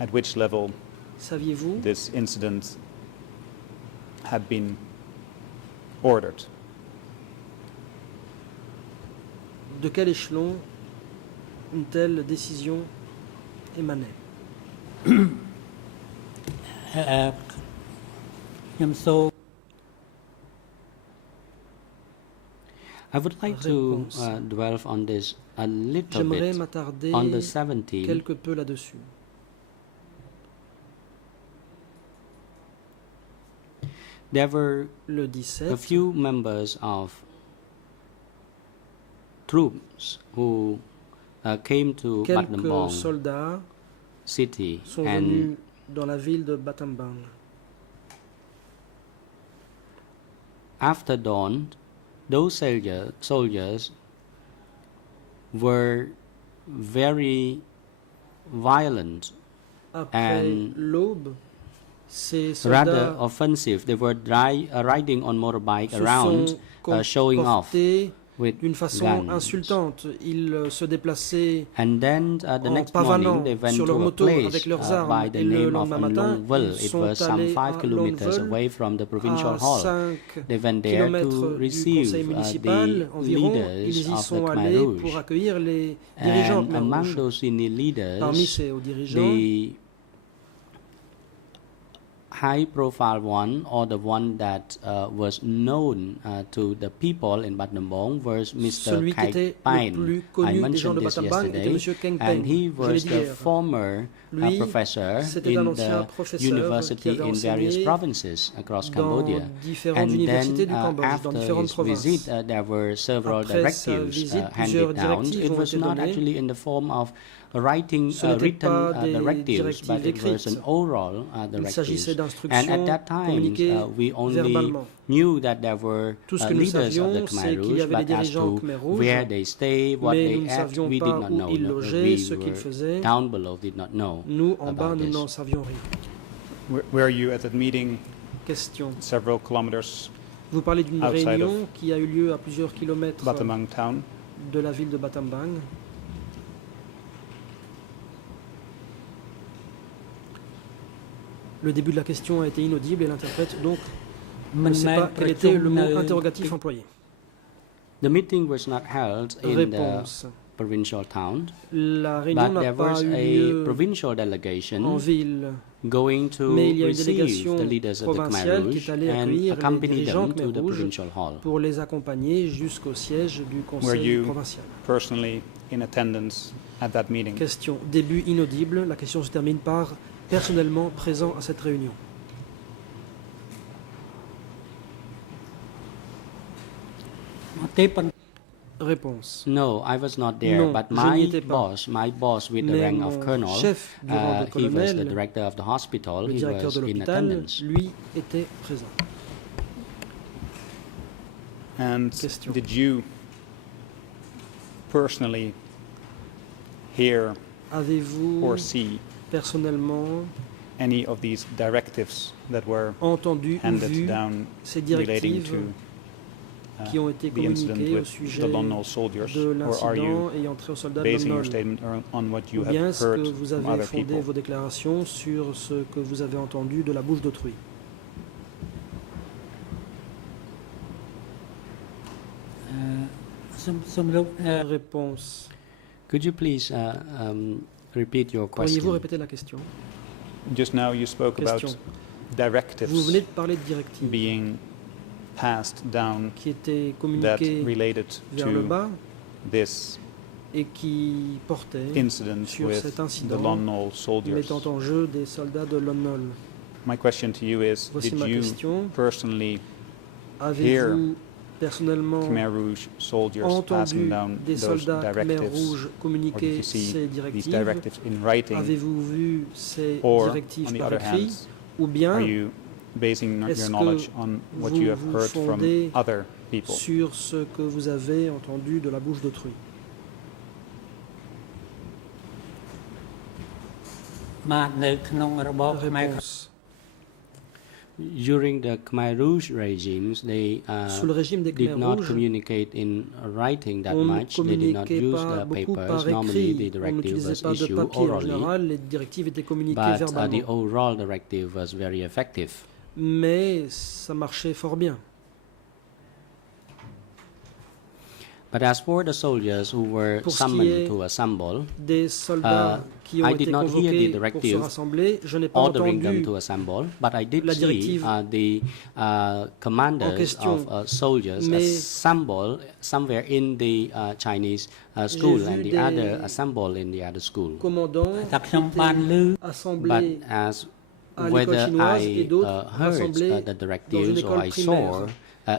at which level Saviez-vous this incident had been ordered? de quel échelon une telle décision émanait? ខ្ញុំសូម I would like to Réponse. dwell on this a little J'aimerais bit m'attarder on the 17. quelque peu là-dessus. There were Le a 17, few members of troops who came to quelques Battambang soldats city sont and venus dans la ville de Battambang. after dawn, those soldiers were very violent, Après And l'aube, ces rather soldats offensive. They were riding on motorbike se around, sont showing off comportés with d'une façon guns. insultante. Ils se déplaçaient And then the en next pavanant morning they went sur leur to a moto place avec leurs armes. by the Et le name of lendemain matin, Longueville. ils It sont was some allés 5 à kilometers Longueville, away from the provincial à hall. 5 They went there to kilomètres du receive conseil municipal the environ. leaders Ils y of the sont Khmer allés Rouge. pour accueillir les dirigeants And Khmer among Rouge. those senior Parmi leaders, ces hauts dirigeants, the high profile one, or the one that was known to the people in Battambang, was Mr. celui qui Kai était le Pain. plus I connu des gens mentioned de this Battambang était yesterday, M. Keng and Peng. he Je l'ai was dit the hier. former Lui, professor c'était un in ancien the professeur qui university avait in various enseigné provinces across dans Cambodia. différentes And universités then du Cambodge, dans after différentes his provinces. visit, there were several Après sa directives visite, handed plusieurs down. directives It ont was été not données. actually in the form of writing Ce n'était written pas des directives, directives but it was an écrites. oral Il directives. s'agissait And d'instructions at that time, communiquées we only verbalement. knew that there were Tout ce que nous leaders of the savions, Khmer c'est qu'il y Rouge, avait des but as dirigeants to Khmer Rouge, where they stay, what mais they nous ne act, savions we did pas not où know. ils No, logeaient, ce we qu'ils were faisaient. down below did not know Nous, en bas, about nous this. n'en savions rien. Were you at that meeting Question. several kilometers Vous parlez d'une Outside réunion qui a eu lieu à plusieurs kilomètres Battambang town? de la ville de Battambang. Le début de la question a été inaudible et l'interprète donc មិន ne sait មែន pas ប្រ quel ជុំ était le នៅ mot interrogatif employé. The meeting was not held in Réponse. the provincial town, La réunion but n'a there pas was eu a lieu provincial en delegation ville, going to mais il y a une receive délégation the leaders of the Khmer provinciale qui Rouge est allée and accueillir les accompany dirigeants them to Khmer the Rouge provincial hall. pour les accompagner jusqu'au siège du conseil you provincial. Personally in attendance at that meeting? Question. Début inaudible. La question se termine par personnellement présent à cette réunion. Réponse. No, I was not there, Non, but je n'y étais pas. my boss with the Mais rank mon of colonel, chef du rang de he was the colonel, director of the hospital, le he directeur was de in l'hôpital, attendance. lui, était présent. And Question. did you personally hear Avez-vous or see personnellement any of these directives that were entendu ou handed vu down ces relating directives to qui ont été the incident communiquées au with sujet the Lon Nol soldiers? de Or are you l'incident ayant trait aux soldats de basing your Lon Nol? statement on what you Ou bien have est-ce heard que vous from avez other fondé people? vos déclarations sur ce que vous avez entendu de la bouche d'autrui? Réponse. Could you please repeat your Pourriez-vous question? répéter la question? Just now you spoke about Question. directives Vous venez de parler de directives being passed down qui étaient that communiquées related vers le to bas this et qui portaient incident sur with cet the incident Lon Nol soldiers. mettant en jeu des soldats de Lon Nol. My question to you is, Voici did ma you question. personally Avez-vous personnellement Khmer Rouge soldiers passing entendu down des those soldats Khmer directives, Rouge or did communiquer you see ces these directives? directives in writing, Avez-vous vu ces or directives on the par other écrit? hand, Ou bien are you basing your est-ce knowledge que on what vous you have vous heard from fondez other people? sur ce que vous avez entendu de la bouche d'autrui? បាទនៅក្នុងរបបខ្មែរ Réponse. During the Khmer Rouge regimes, they Sous le régime des did Khmer not Rouges, communicate in writing that on ne much. They did not communiquait use pas the beaucoup papers. par Normally, écrit. the On directive n'utilisait was pas de issued papier en orally, général. Les directives étaient communiquées but the verbalement. oral directive was very effective. Mais ça marchait fort bien. But as for the soldiers who were Pour ce qui summoned est to assemble, Des soldats qui ont I été did not hear the convoqués pour se directive rassembler, je n'ai pas ordering them entendu to assemble, but I did la see directive the commanders question, of soldiers mais assemble somewhere in the Chinese school, vu and the des other assemble in the other school. commandants តែខ្ញុំបានឮ But assemblés as à l'école whether chinoise et I d'autres heard rassemblés the dans une directives or école I primaire. saw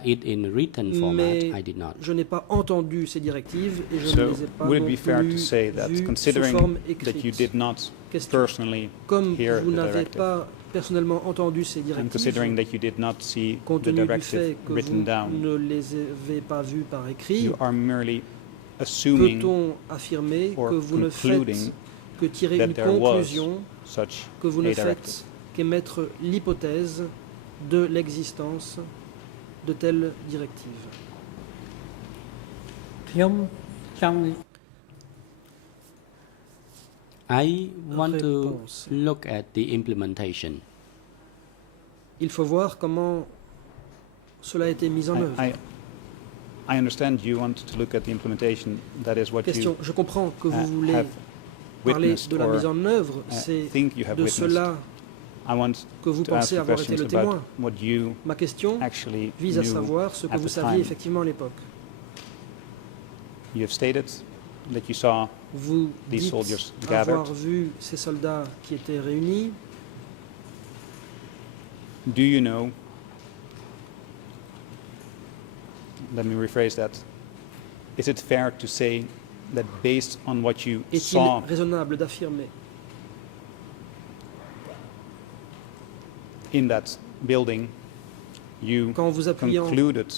it in written format, Mais I did not. je n'ai pas entendu ces directives et je ne So, les ai pas would it non be fair to plus say that vues sous considering forme that you écrite? did not Question. personally Comme hear vous the n'avez directive, pas personnellement entendu ces and directives, considering that you did not see compte the tenu du directive fait que written vous down, ne les avez pas vues par écrit, you are merely assuming peut-on affirmer or que vous ne concluding faites que tirer that une there was conclusion, such que vous a ne directive. faites qu'émettre l'hypothèse de l'existence de telles directives? ខ្ញុំចង់ I want to Réponse. look at the implementation. Il faut voir comment cela a été mis en œuvre. I understand you want to look at the implementation. That is what Question. you Je comprends que vous voulez have parler witnessed de la or mise en œuvre. C'est think you have de witnessed. cela I want que vous to ask pensez you avoir été questions le témoin. about what you Ma question actually vise à knew savoir ce que at vous the saviez time. effectivement à l'époque. You have stated that you saw Vous these dites soldiers avoir gathered. vu ces soldats qui étaient réunis. Do you know, let me rephrase that, is it fair to say that based on what you Est-il saw raisonnable d'affirmer in that building, you qu'en vous appuyant concluded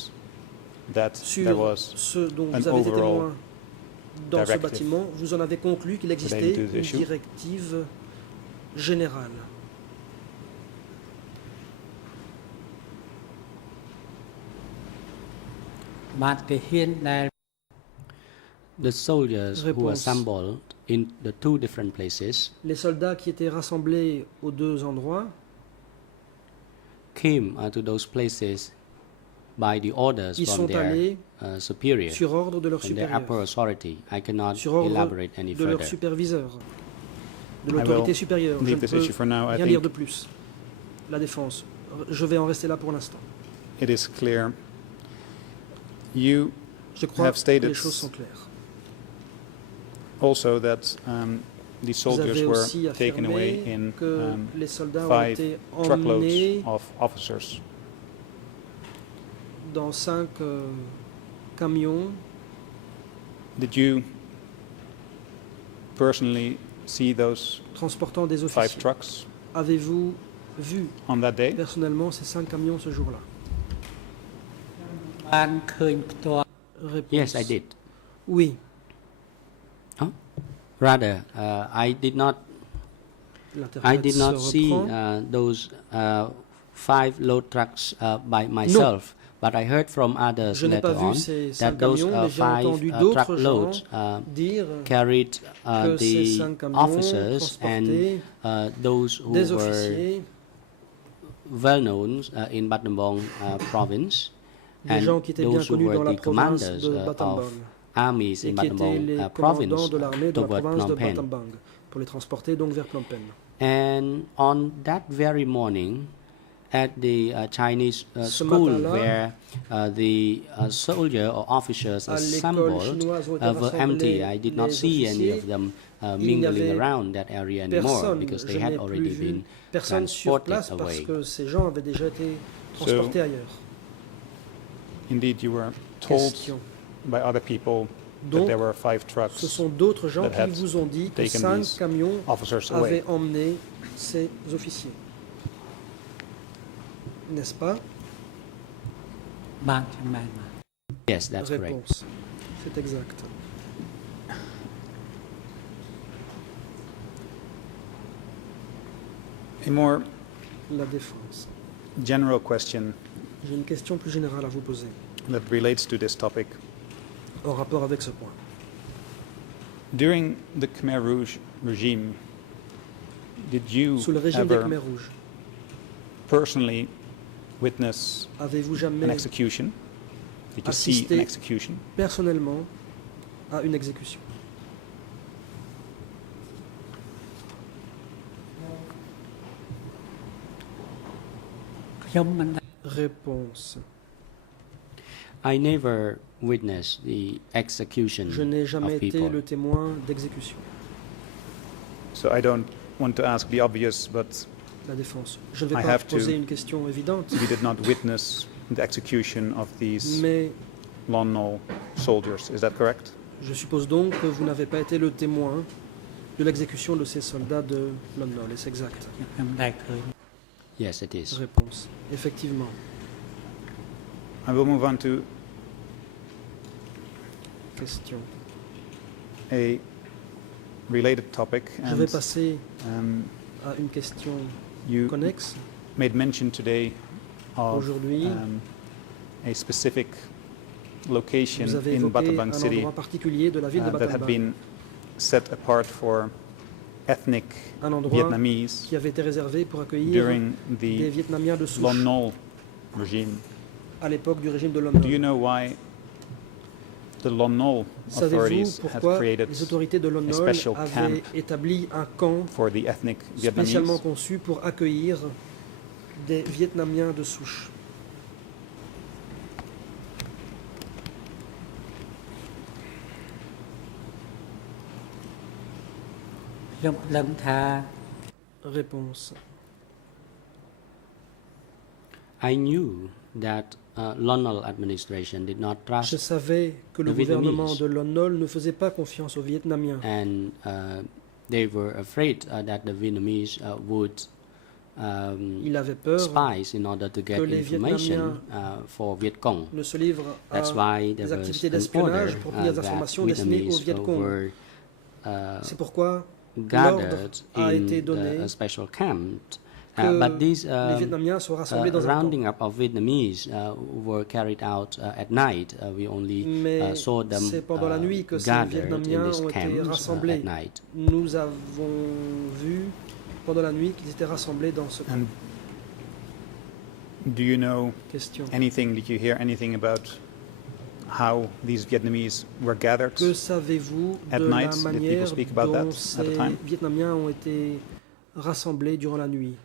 that there sur was ce dont an vous avez été overall témoin dans ce directive bâtiment, vous en avez conclu qu'il existait related to the une issue? directive générale?បាទទាហានដែល The soldiers who Réponse. assembled in the two different places Les soldats qui étaient rassemblés aux deux endroits came to those places by the orders Ils from sont their allés superior, sur ordre de leur from their upper supérieur, authority. I cannot sur ordre elaborate any de leur further. superviseur, de I l'autorité will supérieure. Je leave ne this peux issue for now. I rien dire think de plus. La défense. Je vais en rester là pour l'instant. it is clear. You Je crois have que stated les choses sont claires. also that these Vous soldiers avez were aussi taken away affirmé in que les soldats ont 5 été truckloads emmenés of officers. dans 5 camions. Did you personally see those Transportant des 5 officiers. trucks Avez-vous vu on that day? personnellement ces 5 camions ce jour-là? បានឃើញផ្ទាល់ Réponse. Yes, I did. Oui. Rather, I did not L'interprète se see reprend. those 5 load trucks by myself, but I heard from others Je n'ai pas later vu on ces 5 that those camions, mais j'ai 5 entendu d'autres truckloads gens dire carried que ces the 5 camions officers and transportaient those who des were officiers, well known in Battambang province, des gens and qui étaient bien those who connus were dans la the province commanders de of Battambang armies et in qui étaient les Battambang commandants province de l'armée de la toward province de Phnom Penh. Battambang pour les transporter donc vers Phnom Penh. And on that very morning, at the Chinese Ce school matin-là, where the soldier or officers à l'école assembled chinoise où étaient were empty. rassemblés I did not les see any officiers. of them Il n'y mingling avait around that area anymore Personne, because je they had n'ai plus already vu been personne sur transported place parce away. que ces gens avaient déjà été transportés ailleurs. indeed you were told question. by other people that Donc, there were 5 ce trucks sont d'autres gens that qui had vous ont dit que taken 5 these camions officers avaient away. emmené ces officiers. N'est-ce pas? បាទចាំមែនបាទ Yes, that's correct. Réponse. C'est exact. A more La défense. general question J'ai une question plus générale à vous poser that relates to this topic. en rapport avec ce point. During the Khmer Rouge regime, did you Sous le régime des ever Khmers rouges, personally witness avez-vous an jamais execution? Did you see assisté an execution? personnellement à une exécution?ខ្ញុំ មិនដឹង Réponse. I never witnessed the execution Je n'ai of jamais été people. le témoin d'exécution. So I don't want to ask the obvious, but La défense. Je ne vais I pas have to- poser une question évidente, you did not witness the execution of these mais Lon Nol soldiers. Is that correct? je suppose donc que vous n'avez pas été le témoin de l'exécution de ces soldats de Lon Nol. Est-ce exact? ខ្ញុំមិនដែលឃើញ Yes, it is. Réponse. Effectivement. I will move on to Question. a related topic. Je vais And passer um, à une question you connexe. made mention today of Aujourd'hui, a specific location vous avez in évoqué Battambang un City endroit particulier de la ville de that had Battambang, been set apart for ethnic un endroit Vietnamese qui avait été réservé pour accueillir during des the Vietnamiens de Lon souche Nol regime. à l'époque du régime de Lon Do you Nol. know why the Lon Nol Savez-vous authorities had pourquoi created les autorités de Lon a Nol special avaient camp établi un camp for the ethnic spécialement Vietnamese? conçu pour accueillir des Vietnamiens de souche?ៗខ្ញុំដឹងថា Réponse. I knew that Lonol administration did not Je trust savais que le Le gouvernement Vietnamese. de Lon Nol ne faisait pas confiance aux Vietnamiens. and they were afraid that the Vietnamese would Il avait peur spies in order to get que les information Vietnamiens for Viet Cong. ne se livrent à That's why there des was activités an order d'espionnage pour obtenir des that informations destinées aux Vietnamese Viet Cong. were C'est pourquoi gathered a été in donné a special camp. que But these les Vietnamiens soient rassemblés dans un camp. rounding up of Vietnamese were carried out at night. We only Mais saw them c'est pendant la nuit que ces gathered in Vietnamiens these ont été camps rassemblés. at night. Nous avons vu pendant la nuit qu'ils étaient rassemblés dans ce camp. And do you know Question. anything, did you hear anything about how these Vietnamese were gathered? Que savez-vous At de night, la did people manière speak about dont that at the ces time? Vietnamiens ont été rassemblés durant la nuit?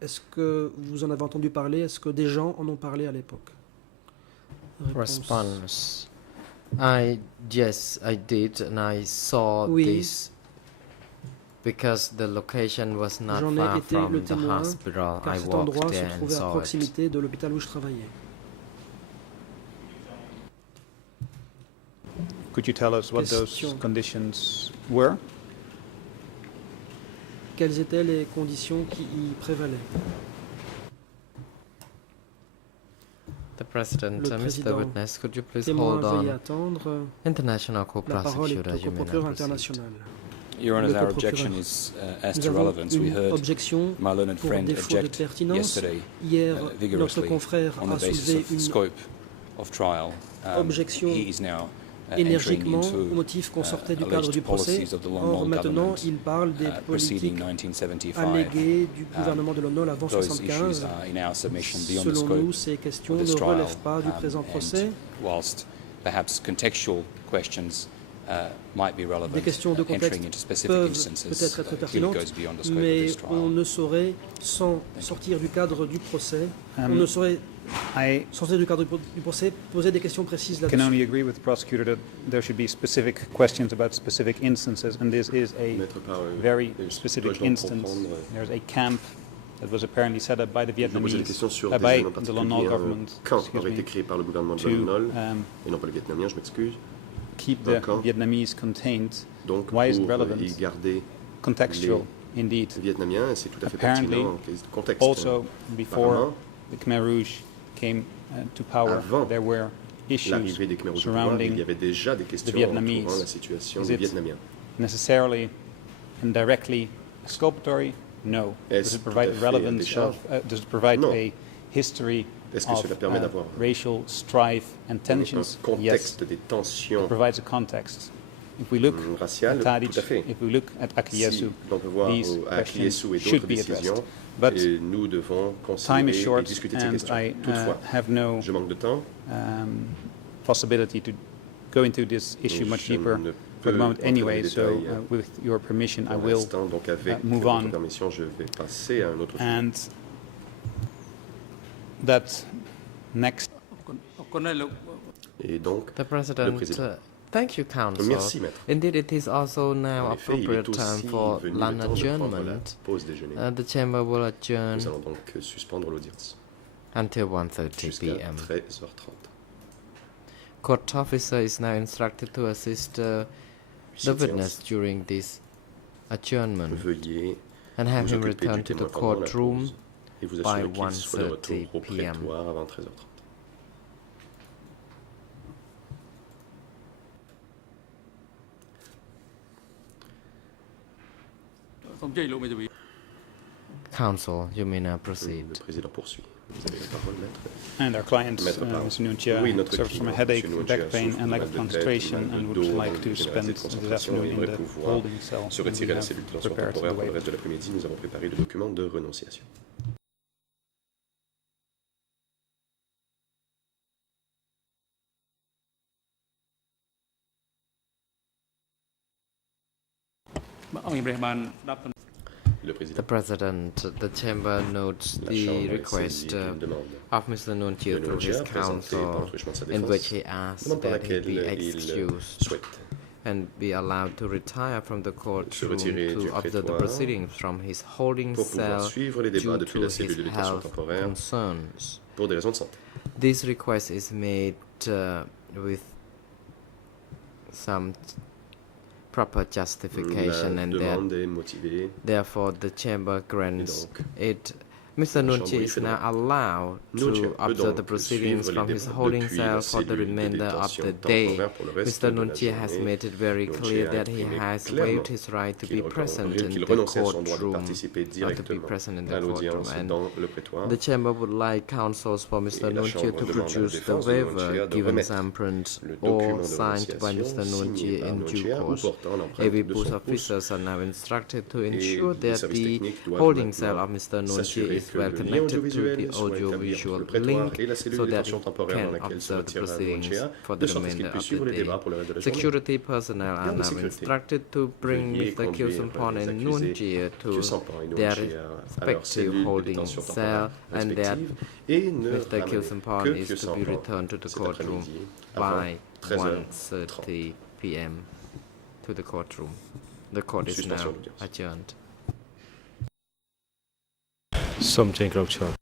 Est-ce que vous en avez entendu parler? Est-ce que des gens en ont parlé à l'époque? Réponse. Response. Yes, I did, and I saw Oui. this because the location was not J'en ai far été le from the témoin, hospital. car I cet walked endroit se there and trouvait à saw it. proximité de l'hôpital où je travaillais. Could you tell us what those Question. conditions were? Quelles étaient les conditions qui y prévalaient? The President, Le Mr. Président. Witness, could you please Témoin, hold veuillez on? attendre. International La parole est co-prosecutor, au you may procureur now proceed. international. Your Honours, Le our co-procureur. objection is as Nous to avons relevance. We une heard objection my learned pour friend défaut de object pertinence. yesterday Hier, notre vigorously confrère on the a basis soulevé of une scope of trial. objection He is now entering énergiquement au into motif qu'on sortait du cadre alleged du procès. policies of the Lon Or Nol maintenant, government il parle des preceding politiques 1975. alléguées du gouvernement de Lon Nol avant Those issues 1975. are in our submission beyond the Selon nous, scope ces questions of ne this trial. relèvent pas du présent procès. And whilst perhaps contextual questions might be relevant, Des questions de contexte entering into specific peuvent instances peut-être être clearly pertinentes, goes beyond the scope of mais this trial. on ne saurait, sans sortir du cadre du procès, on Um, ne saurait, I sans sortir du cadre du procès, poser des questions précises can là-dessus. only agree with the prosecutor that there should be specific questions about specific instances, and this is a Maître Power, very dois-je specific donc instance. comprendre, There's a camp that was apparently set up by the Je vais poser des Vietnamese, questions sur by des zones en the particulier. Lon Nol Un government, camp excuse aurait été me, créé par le gouvernement de to Lon Nol, et non pas le vietnamien, je m'excuse. keep un the camp. Vietnamese contained. Donc Why is it pour relevant? y garder Contextual, indeed. les Vietnamiens, c'est tout à fait Apparently, pertinent en contexte. Also, before Apparemment, the Khmer Rouge came to power, Avant there were issues l'arrivée des Khmer Rouges au pouvoir, il surrounding y avait déjà des questions Vietnamese. entourant la situation Is des it Vietnamiens. necessarily and directly exculpatory? No. Does Est-ce it tout à provide fait relevance décharge? does it provide Non. a history Est-ce que of cela permet d'avoir racial strife and un tensions? Yes. contexte des It tensions provides a context. If we look raciales? at Tadic, Tout à fait. if we look at Akiyesu, Si on peut voir these à questions Akiyesu et should d'autres be addressed. décisions, But et nous devons time considérer is et short discuter de ces and questions. I Toutefois, have no je manque de temps. possibility to go into this issue much Je deeper ne for the peux moment entrer dans anyway, les so détails, with your permission, I Pour will. l'instant, donc avec move votre on. permission, je vais passer à un autre sujet. And that next Et donc, The President, président. thank you, Council. Merci, maître. Indeed, it is also now En effet, il est appropriate time aussi for venu an le temps de prendre la adjournment. pause déjeuner. The Chamber will adjourn Nous allons donc suspendre l'audience until 1:30 jusqu'à p.m. 13h30. Court officer is now instructed to assist the witness during this adjournment Veuillez and have vous him occuper du return to the témoin pendant la courtroom pause et vous by assurer qu'il soit de 1:30 retour au p.m. prétoire avant 13h30. Council, you may now proceed. Le président poursuit. Vous avez la parole, maître. and our client, Maître Pao. Mr. Nuntia, Oui, notre suffers from a client, headache, Monsieur back Nuntia, pain, souffre and de lack mal of de tête, concentration, mal de and would dos, like to de spend généralisée de this concentration afternoon et in aimerait the pouvoir holding cell. se and we retirer à la have cellule de détention prepared temporaire the pour le way. reste de l'après-midi. Nous avons préparé le document de renonciation. Le président. The President, the Chamber notes La the Chambre est request saisie d'une demande of Mr. Nuntia de through his Nuntia présentée par counsel, le truchement de sa in which défense, he asks demande par that he laquelle be il excused souhaite and be allowed to retire from the courtroom retirer du to observe the prétoire proceedings from his holding pour pouvoir cell suivre les débats due depuis to la his cellule de détention health temporaire concerns. pour des raisons de santé. This request is made with some proper justification La and that demande est motivée therefore the chamber et grants donc it. Mr. la Chambre Nunchi y is fait now donc. allowed Nunchi to peut observe the donc proceedings suivre from les his débats holding depuis cell la for the cellule de remainder of détention the day. temporaire pour le reste Mr. de la Nunchi has journée. made it very Nunchi clear a that he exprimé has clairement waived his right to be present in qu'il the renonçait à son droit de courtroom, participer not to be directement present in à the courtroom. l'audience And dans le prétoire. the chamber would like counsels for Mr. Et la Nunchi Chambre to demande à la produce the défense de waiver Nunchia de given remettre thumbprint le document or de signed by renonciation Mr. Nunchi signé par in due Nunchia ou course. portant l'empreinte AV de booth son pouce. officers are now instructed to Et ensure les that services the techniques doivent holding cell maintenant of Mr. Nunchi s'assurer is que well le lien connected to audiovisuel the soit établi entre audiovisual le prétoire link et la cellule so de that détention he temporaire dans can laquelle se observe the retire la proceedings Nunchia, for de the sorte à ce qu'il remainder puisse of suivre the les day. débats pour le reste de la journée. Security personnel are Garde de now sécurité. instructed to bring Veuillez Mr. Kyusampon conduire and les accusés Nunchi to Kyusampon et their Nunchia à leur respective cellule de holding détention cell temporaire and that respective et ne Mr. ramener Kyusampon que is to be Kyusampon returned to the cet courtroom après-midi avant by 13h30. 1:30 p.m. to the courtroom. The court is Suspension now d'audience. adjourned. សូមចេញក្រោកឈរ